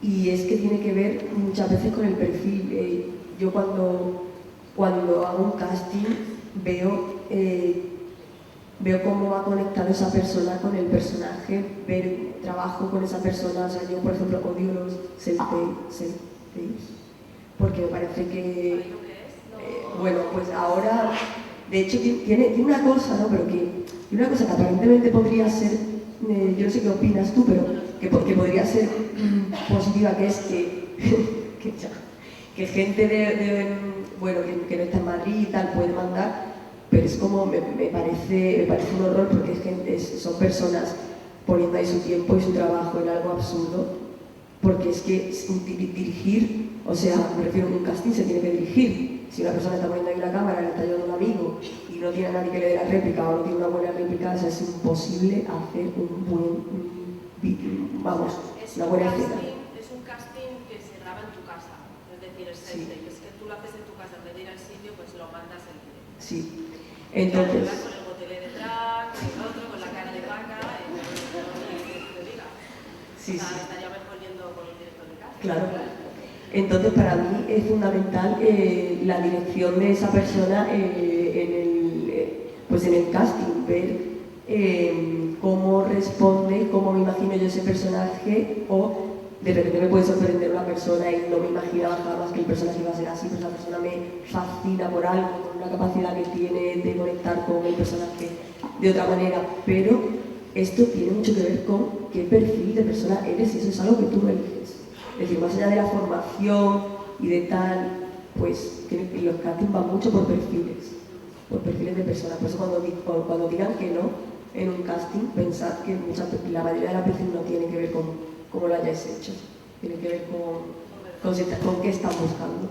y es que tiene que ver muchas veces con el perfil. Yo cuando hago un casting veo veo cómo va conectado esa persona con el personaje, trabajo con esa persona. O sea, yo, por ejemplo, odio los self-tapes, porque me parece que, bueno, pues ahora, de hecho, tiene una cosa, ¿no? Pero que una cosa que aparentemente podría ser, yo no sé qué opinas tú, pero que podría ser positiva, que es que gente bueno, que no está en Madrid y tal puede mandar, pero es como, me parece un horror, porque son personas poniendo ahí su tiempo y su trabajo en algo absurdo, porque es que dirigir, o sea, me refiero a un casting, se tiene que dirigir. Si una persona está poniendo ahí una cámara, le está ayudando a un amigo y no tiene a nadie que le dé la réplica o no tiene una buena réplica, o sea, es imposible hacer una buena escena. Es un casting que se graba en tu casa, es decir, es que tú lo haces en tu casa, en vez de ir al sitio, pues lo mandas en directo. Sí, entonces... Con el botelé detrás, con el otro, con la cara de vaca, sí, sí. Estaría mejor yendo con el director de casa. Claro. Entonces, para mí es fundamental la dirección de esa persona pues en el casting, ver cómo responde, cómo me imagino yo ese personaje, o de repente me puede sorprender una persona y no me imaginaba jamás que el personaje iba a ser así, pues la persona me fascina por algo, con una capacidad que tiene de conectar con el personaje de otra manera, pero esto tiene mucho que ver con qué perfil de persona eres, y eso es algo que tú eliges. Es decir, más allá de la formación y de tal, pues que los castings van mucho por perfiles de personas. Por eso cuando digan que no en un casting, pensad que la mayoría de las veces no tiene que ver con cómo lo hayáis hecho, tiene que ver con qué están buscando.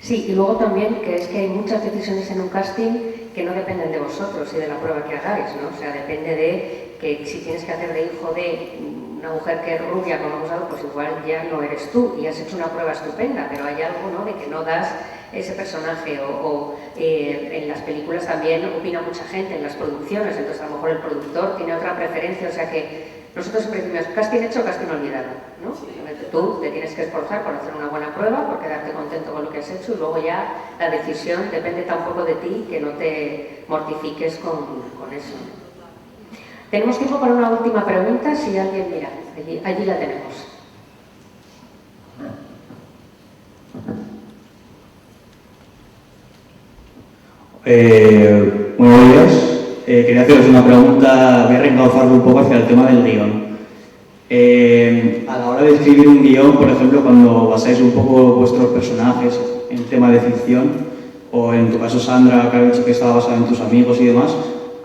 Sí, y luego también que es que hay muchas decisiones en un casting que no dependen de vosotros y de la prueba que hagáis, ¿no? O sea, depende de que si tienes que hacer de hijo de una mujer que es rubia, como hemos dado, pues igual ya no eres tú y has hecho una prueba estupenda, pero hay algo, ¿no?, de que no das ese personaje, o en las películas también opina mucha gente, en las producciones, entonces a lo mejor el productor tiene otra preferencia, o sea que nosotros siempre decimos casting hecho, casting olvidado, ¿no? Tú te tienes que esforzar por hacer una buena prueba, por quedarte contento con lo que has hecho, y luego ya la decisión depende tan poco de ti que no te mortifiques con eso. Tenemos tiempo para una última pregunta, si alguien mira, allí la tenemos. Buenos días. Quería haceros una pregunta, voy a reencauzarlo un poco hacia el tema del guión. A la hora de escribir un guión, por ejemplo, cuando basáis un poco vuestros personajes en tema de ficción, o en tu caso Sandra, que has dicho que estaba basado en tus amigos y demás,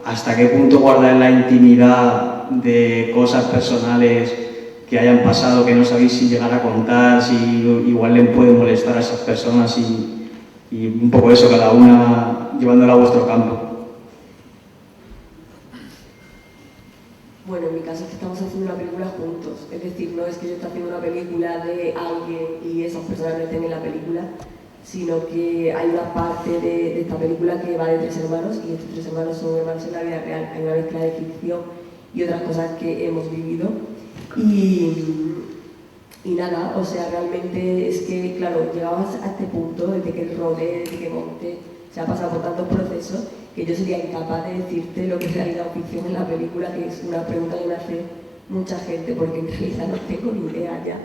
¿hasta qué punto guardáis la intimidad de cosas personales que hayan pasado, que no sabéis si llegar a contar, si igual le puede molestar a esas personas, y un poco eso, cada una llevándola a vuestro campo? Bueno, en mi caso es que estamos haciendo una película juntos, es decir, no es que yo esté haciendo una película de alguien y esas personas no estén en la película, sino que hay una parte de esta película que va de 3 hermanos, y estos 3 hermanos son hermanos en la vida real. Hay una mezcla de ficción y otras cosas que hemos vivido, y nada, o sea, realmente es que, claro, llegamos a este punto desde que rodé, desde que monté, se ha pasado por tantos procesos que yo sería incapaz de decirte lo que es realidad o ficción en la película, que es una pregunta que me hace mucha gente, porque en realidad no tengo ni idea ya.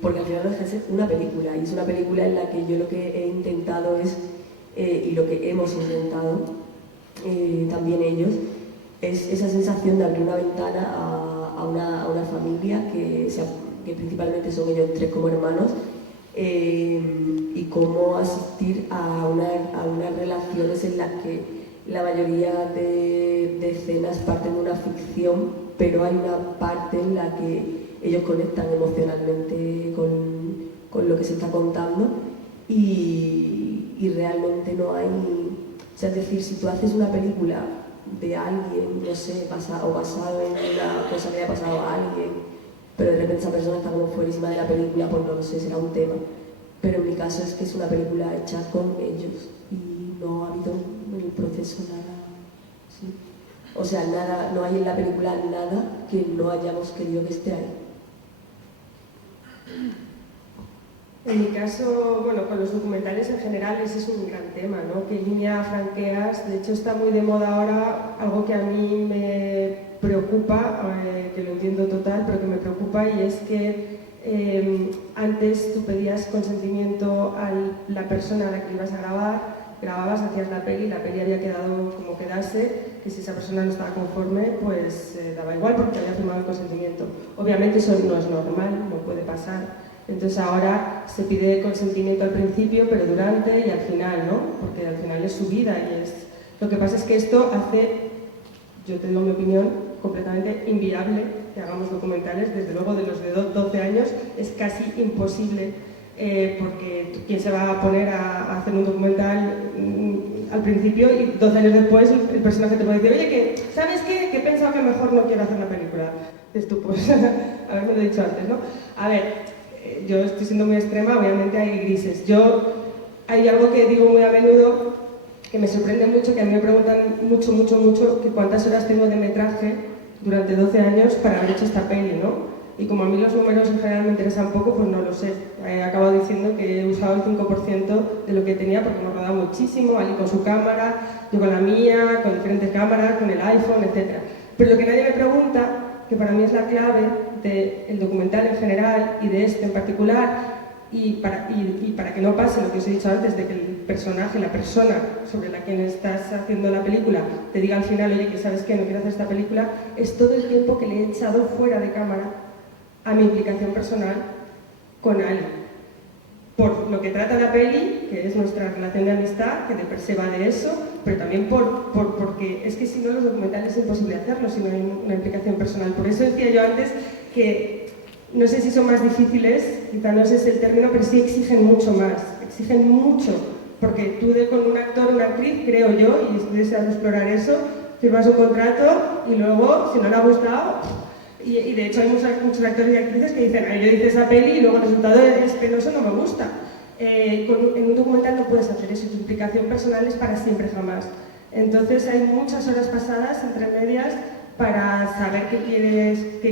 Porque al final no deja de ser una película, y es una película en la que yo lo que he intentado es, y lo que hemos intentado también ellos, es esa sensación de abrir una ventana a una familia que principalmente son ellos 3 como hermanos, y cómo asistir a unas relaciones en las que la mayoría de escenas parten de una ficción, pero hay una parte en la que ellos conectan emocionalmente con lo que se está contando, y realmente no hay... O sea, es decir, si tú haces una película de alguien, no sé, basado en una cosa que haya pasado a alguien, pero de repente esa persona está como fuerísima de la película, pues no lo sé, será un tema. Pero en mi caso es que es una película hecha con ellos, y no ha habido en el proceso nada, ¿sí? O sea, nada, no hay en la película nada que no hayamos querido que esté ahí. En mi caso, bueno, con los documentales en general ese es un gran tema, ¿no? ¿Qué línea franqueas? De hecho está muy de moda ahora algo que a mí me preocupa, que lo entiendo total, pero que me preocupa, y es que antes tú pedías consentimiento a la persona a la que ibas a grabar, grababas, hacías la peli había quedado como quedase, que si esa persona no estaba conforme, pues daba igual porque había firmado el consentimiento. Obviamente eso no es normal, no puede pasar. Entonces ahora se pide consentimiento al principio, pero durante y al final, ¿no? Porque al final es su vida y es... Lo que pasa es que esto hace, yo te digo mi opinión, completamente inviable que hagamos documentales. Desde luego de los de 12 años es casi imposible, porque ¿quién se va a poner a hacer un documental al principio y 12 años después el personaje te puede decir, oye, que ¿sabes qué? Que he pensado que mejor no quiero hacer la película. Dices tú, pues, haberme lo dicho antes, ¿no? A ver, yo estoy siendo muy extrema, obviamente hay grises. Hay algo que digo muy a menudo, que me sorprende mucho, que a mí me preguntan mucho, que cuántas horas tengo de metraje durante 12 años para haber hecho esta peli, ¿no? Y como a mí los números en general me interesan poco, pues no lo sé. He acabado diciendo que he usado el 5% de lo que tenía porque hemos rodado muchísimo, Ali con su cámara, yo con la mía, con diferentes cámaras, con el iPhone, etc. Pero lo que nadie me pregunta, que para mí es la clave del documental en general y de este en particular, y para que no pase lo que os he dicho antes, de que el personaje, la persona sobre la que estás haciendo la película, te diga al final, oye, que sabes que no quiero hacer esta película, es todo el tiempo que le he echado fuera de cámara a mi implicación personal con Ali. Por lo que trata la peli, que es nuestra relación de amistad, que de per se va de eso, pero también porque es que si no los documentales es imposible hacerlo si no hay una implicación personal. Por eso decía yo antes que no sé si son más difíciles, quizá no ese es el término, pero sí exigen mucho más, exigen mucho, porque tú con un actor o una actriz, creo yo, y estoy deseando explorar eso, firmas un contrato y luego, si no le ha gustado... Y de hecho hay muchos actores y actrices que dicen, yo hice esa peli y luego el resultado es penoso, no me gusta. En un documental no puedes hacer eso, tu implicación personal es para siempre, jamás. Entonces hay muchas horas pasadas entre medias para saber qué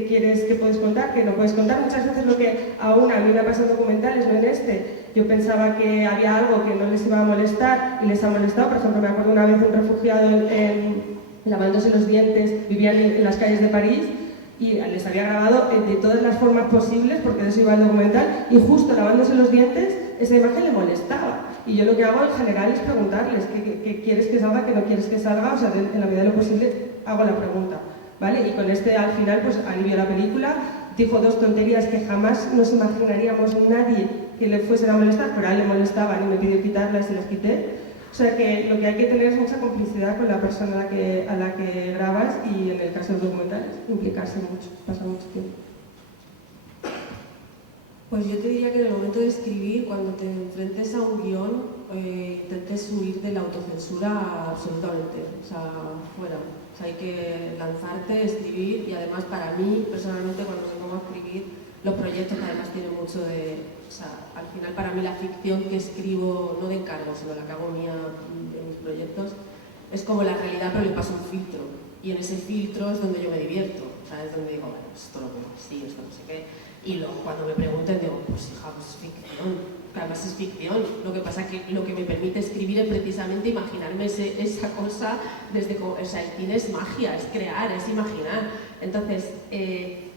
quieres, qué puedes contar, qué no puedes contar. Muchas veces lo que aún a mí me ha pasado en documentales, no en este, yo pensaba que había algo que no les iba a molestar y les ha molestado. Por ejemplo, me acuerdo una vez un refugiado lavándose los dientes, vivían en las calles de París, y les había grabado de todas las formas posibles, porque de eso iba el documental, y justo lavándose los dientes, esa imagen le molestaba. Y yo lo que hago en general es preguntarles qué quieres que salga, qué no quieres que salga, o sea, en la medida de lo posible hago la pregunta, ¿vale? Y con este al final, pues alivió la película, dijo dos tonterías que jamás nos imaginaríamos nadie que le fuesen a molestar, pero a él le molestaban y me pidió quitarlas y las quité. O sea que lo que hay que tener es mucha complicidad con la persona a la que grabas y en el caso de los documentales implicarse mucho, pasar mucho tiempo. Pues yo te diría que en el momento de escribir, cuando te enfrentes a un guión, intentes huir de la autocensura absolutamente, o sea, fuera. O sea, hay que lanzarte, escribir, y además para mí, personalmente, cuando me pongo a escribir, los proyectos además tienen mucho de... O sea, al final para mí la ficción que escribo, no de encargo, sino la que hago mía en mis proyectos, es como la realidad, pero le paso un filtro. Y en ese filtro es donde yo me divierto. O sea, es donde digo, bueno, pues esto lo pongo así, esto no sé qué. Y luego cuando me preguntan digo, pues hija, pues es ficción. Que además es ficción. Lo que pasa es que lo que me permite escribir es precisamente imaginarme esa cosa desde... O sea, el cine es magia, es crear, es imaginar. Entonces,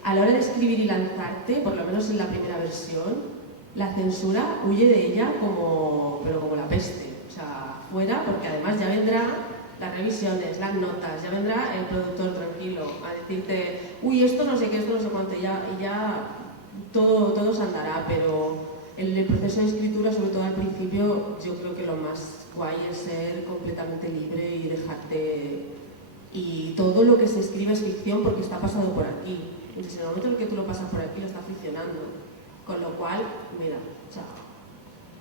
a la hora de escribir y lanzarte, por lo menos en la primera versión, la censura huye de ella pero como la peste. O sea, fuera, porque además ya vendrá las revisiones, las notas, ya vendrá el productor tranquilo a decirte, uy, esto no sé qué, esto no sé cuánto, y ya todo se andará, pero el proceso de escritura, sobre todo al principio, yo creo que lo más guay es ser completamente libre y dejarte... Y todo lo que se escribe es ficción porque está pasado por aquí. Entonces, en el momento en que tú lo pasas por aquí, lo estás ficcionando. Con lo cual, mira, o sea,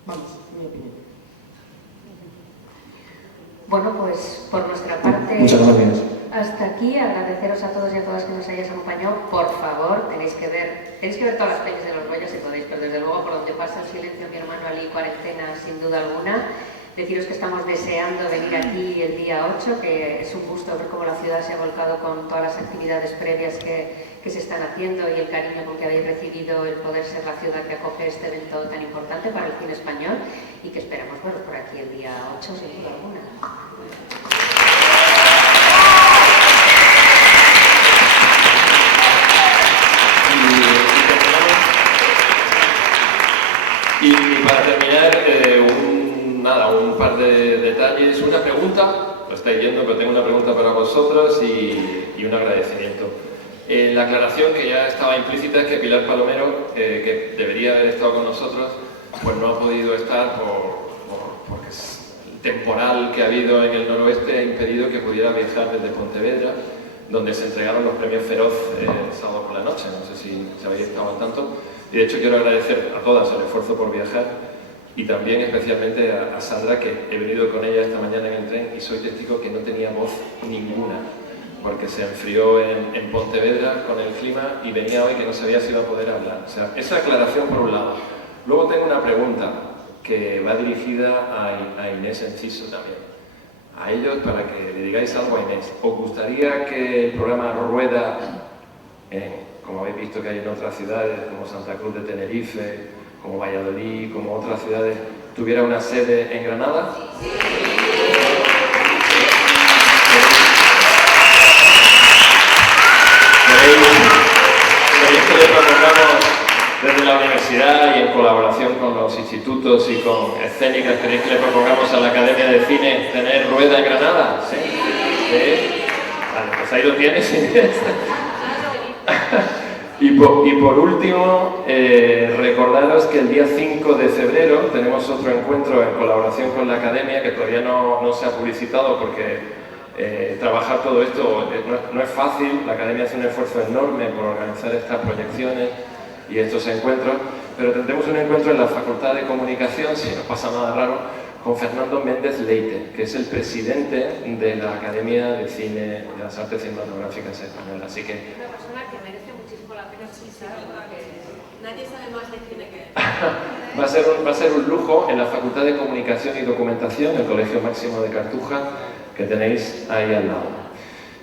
vamos, en mi opinión. Bueno, pues por nuestra parte, muchas gracias. Hasta aquí, agradeceros a todos y a todas que nos hayáis acompañado. Por favor, tenéis que ver todas las pelis de los Goya si podéis, pero desde luego por donde pasa el silencio mi hermano Ali, Cuarentena, sin duda alguna. Deciros que estamos deseando venir aquí el día 8, que es un gusto ver cómo la ciudad se ha volcado con todas las actividades previas que se están haciendo y el cariño con que habéis recibido el poder ser la ciudad que acoge este evento tan importante para el cine español y que esperamos veros por aquí el día 8 sin duda alguna. Y para terminar, un par de detalles, una pregunta, lo estáis viendo, pero tengo una pregunta para vosotros y un agradecimiento. La aclaración que ya estaba implícita es que Pilar Palomero, que debería haber estado con nosotros, pues no ha podido estar porque el temporal que ha habido en el noroeste ha impedido que pudiera viajar desde Pontevedra, donde se entregaron los premios Feroz el sábado por la noche, no sé si habéis estado al tanto. Y de hecho quiero agradecer a todas el esfuerzo por viajar y también especialmente a Sandra, que he venido con ella esta mañana en el tren y soy testigo que no tenía voz ninguna porque se enfrió en Pontevedra con el clima y venía hoy que no sabía si iba a poder hablar. O sea, esa aclaración por un lado. Luego tengo una pregunta que va dirigida a Inés Enciso también. A ellos, para que le digáis algo a Inés. ¿Os gustaría que el programa Rueda, como habéis visto que hay en otras ciudades, como Santa Cruz de Tenerife, como Valladolid, como otras ciudades, tuviera una sede en Granada? Sí. ¿Queréis que le propongamos desde la universidad y en colaboración con los institutos y con escénicas, queréis que le propongamos a la Academia de Cine tener Rueda en Granada? ¿Sí? ¿Sí? Vale, pues ahí lo tienes. Y por último, recordaros que el día 5 de febrero tenemos otro encuentro en colaboración con la Academia, que todavía no se ha publicitado porque trabajar todo esto no es fácil. La Academia hace un esfuerzo enorme por organizar estas proyecciones y estos encuentros, pero tendremos un encuentro en la Facultad de Comunicación, si no pasa nada raro, con Fernando Méndez Leite, que es el presidente de la Academia de Cine de las Artes Cinematográficas Españolas. Así que una persona que merece muchísimo la pena escuchar, porque nadie sabe más de cine que él. Va a ser un lujo en la Facultad de Comunicación y Documentación, el Colegio Máximo de Cartuja, que tenéis ahí al lado.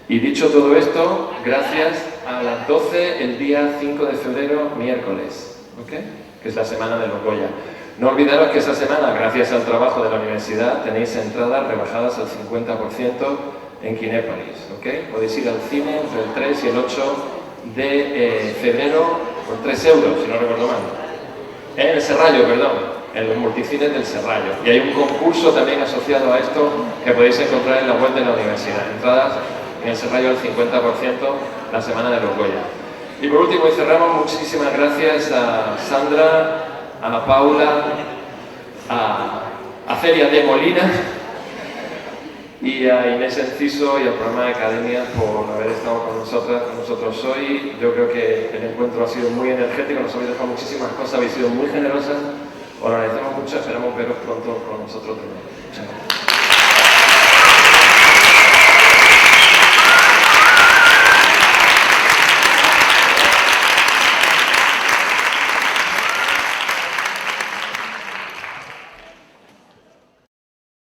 Y dicho todo esto, gracias, a las 12 el día 5 de febrero, miércoles, ¿ok? Que es la semana de los Goya. No olvidaros que esa semana, gracias al trabajo de la universidad, tenéis entradas rebajadas al 50% en Kinépolis, ¿ok? Podéis ir al cine entre el 3 y el 8 de febrero por 3 euros, si no recuerdo mal. En el Serrallo, perdón, en los multicines del Serrallo. Y hay un concurso también asociado a esto que podéis encontrar en la web de la universidad. Entradas en el Serrallo al 50% la semana de los Goya. Y por último, y cerramos, muchísimas gracias a Sandra, a Paula, a Celia de Molina y a Inés Enciso y al programa de Academia por haber estado con nosotros hoy. Yo creo que el encuentro ha sido muy energético, nos habéis dejado muchísimas cosas, habéis sido muy generosas. Os agradecemos mucho, esperamos veros pronto con nosotros de nuevo. Muchas gracias.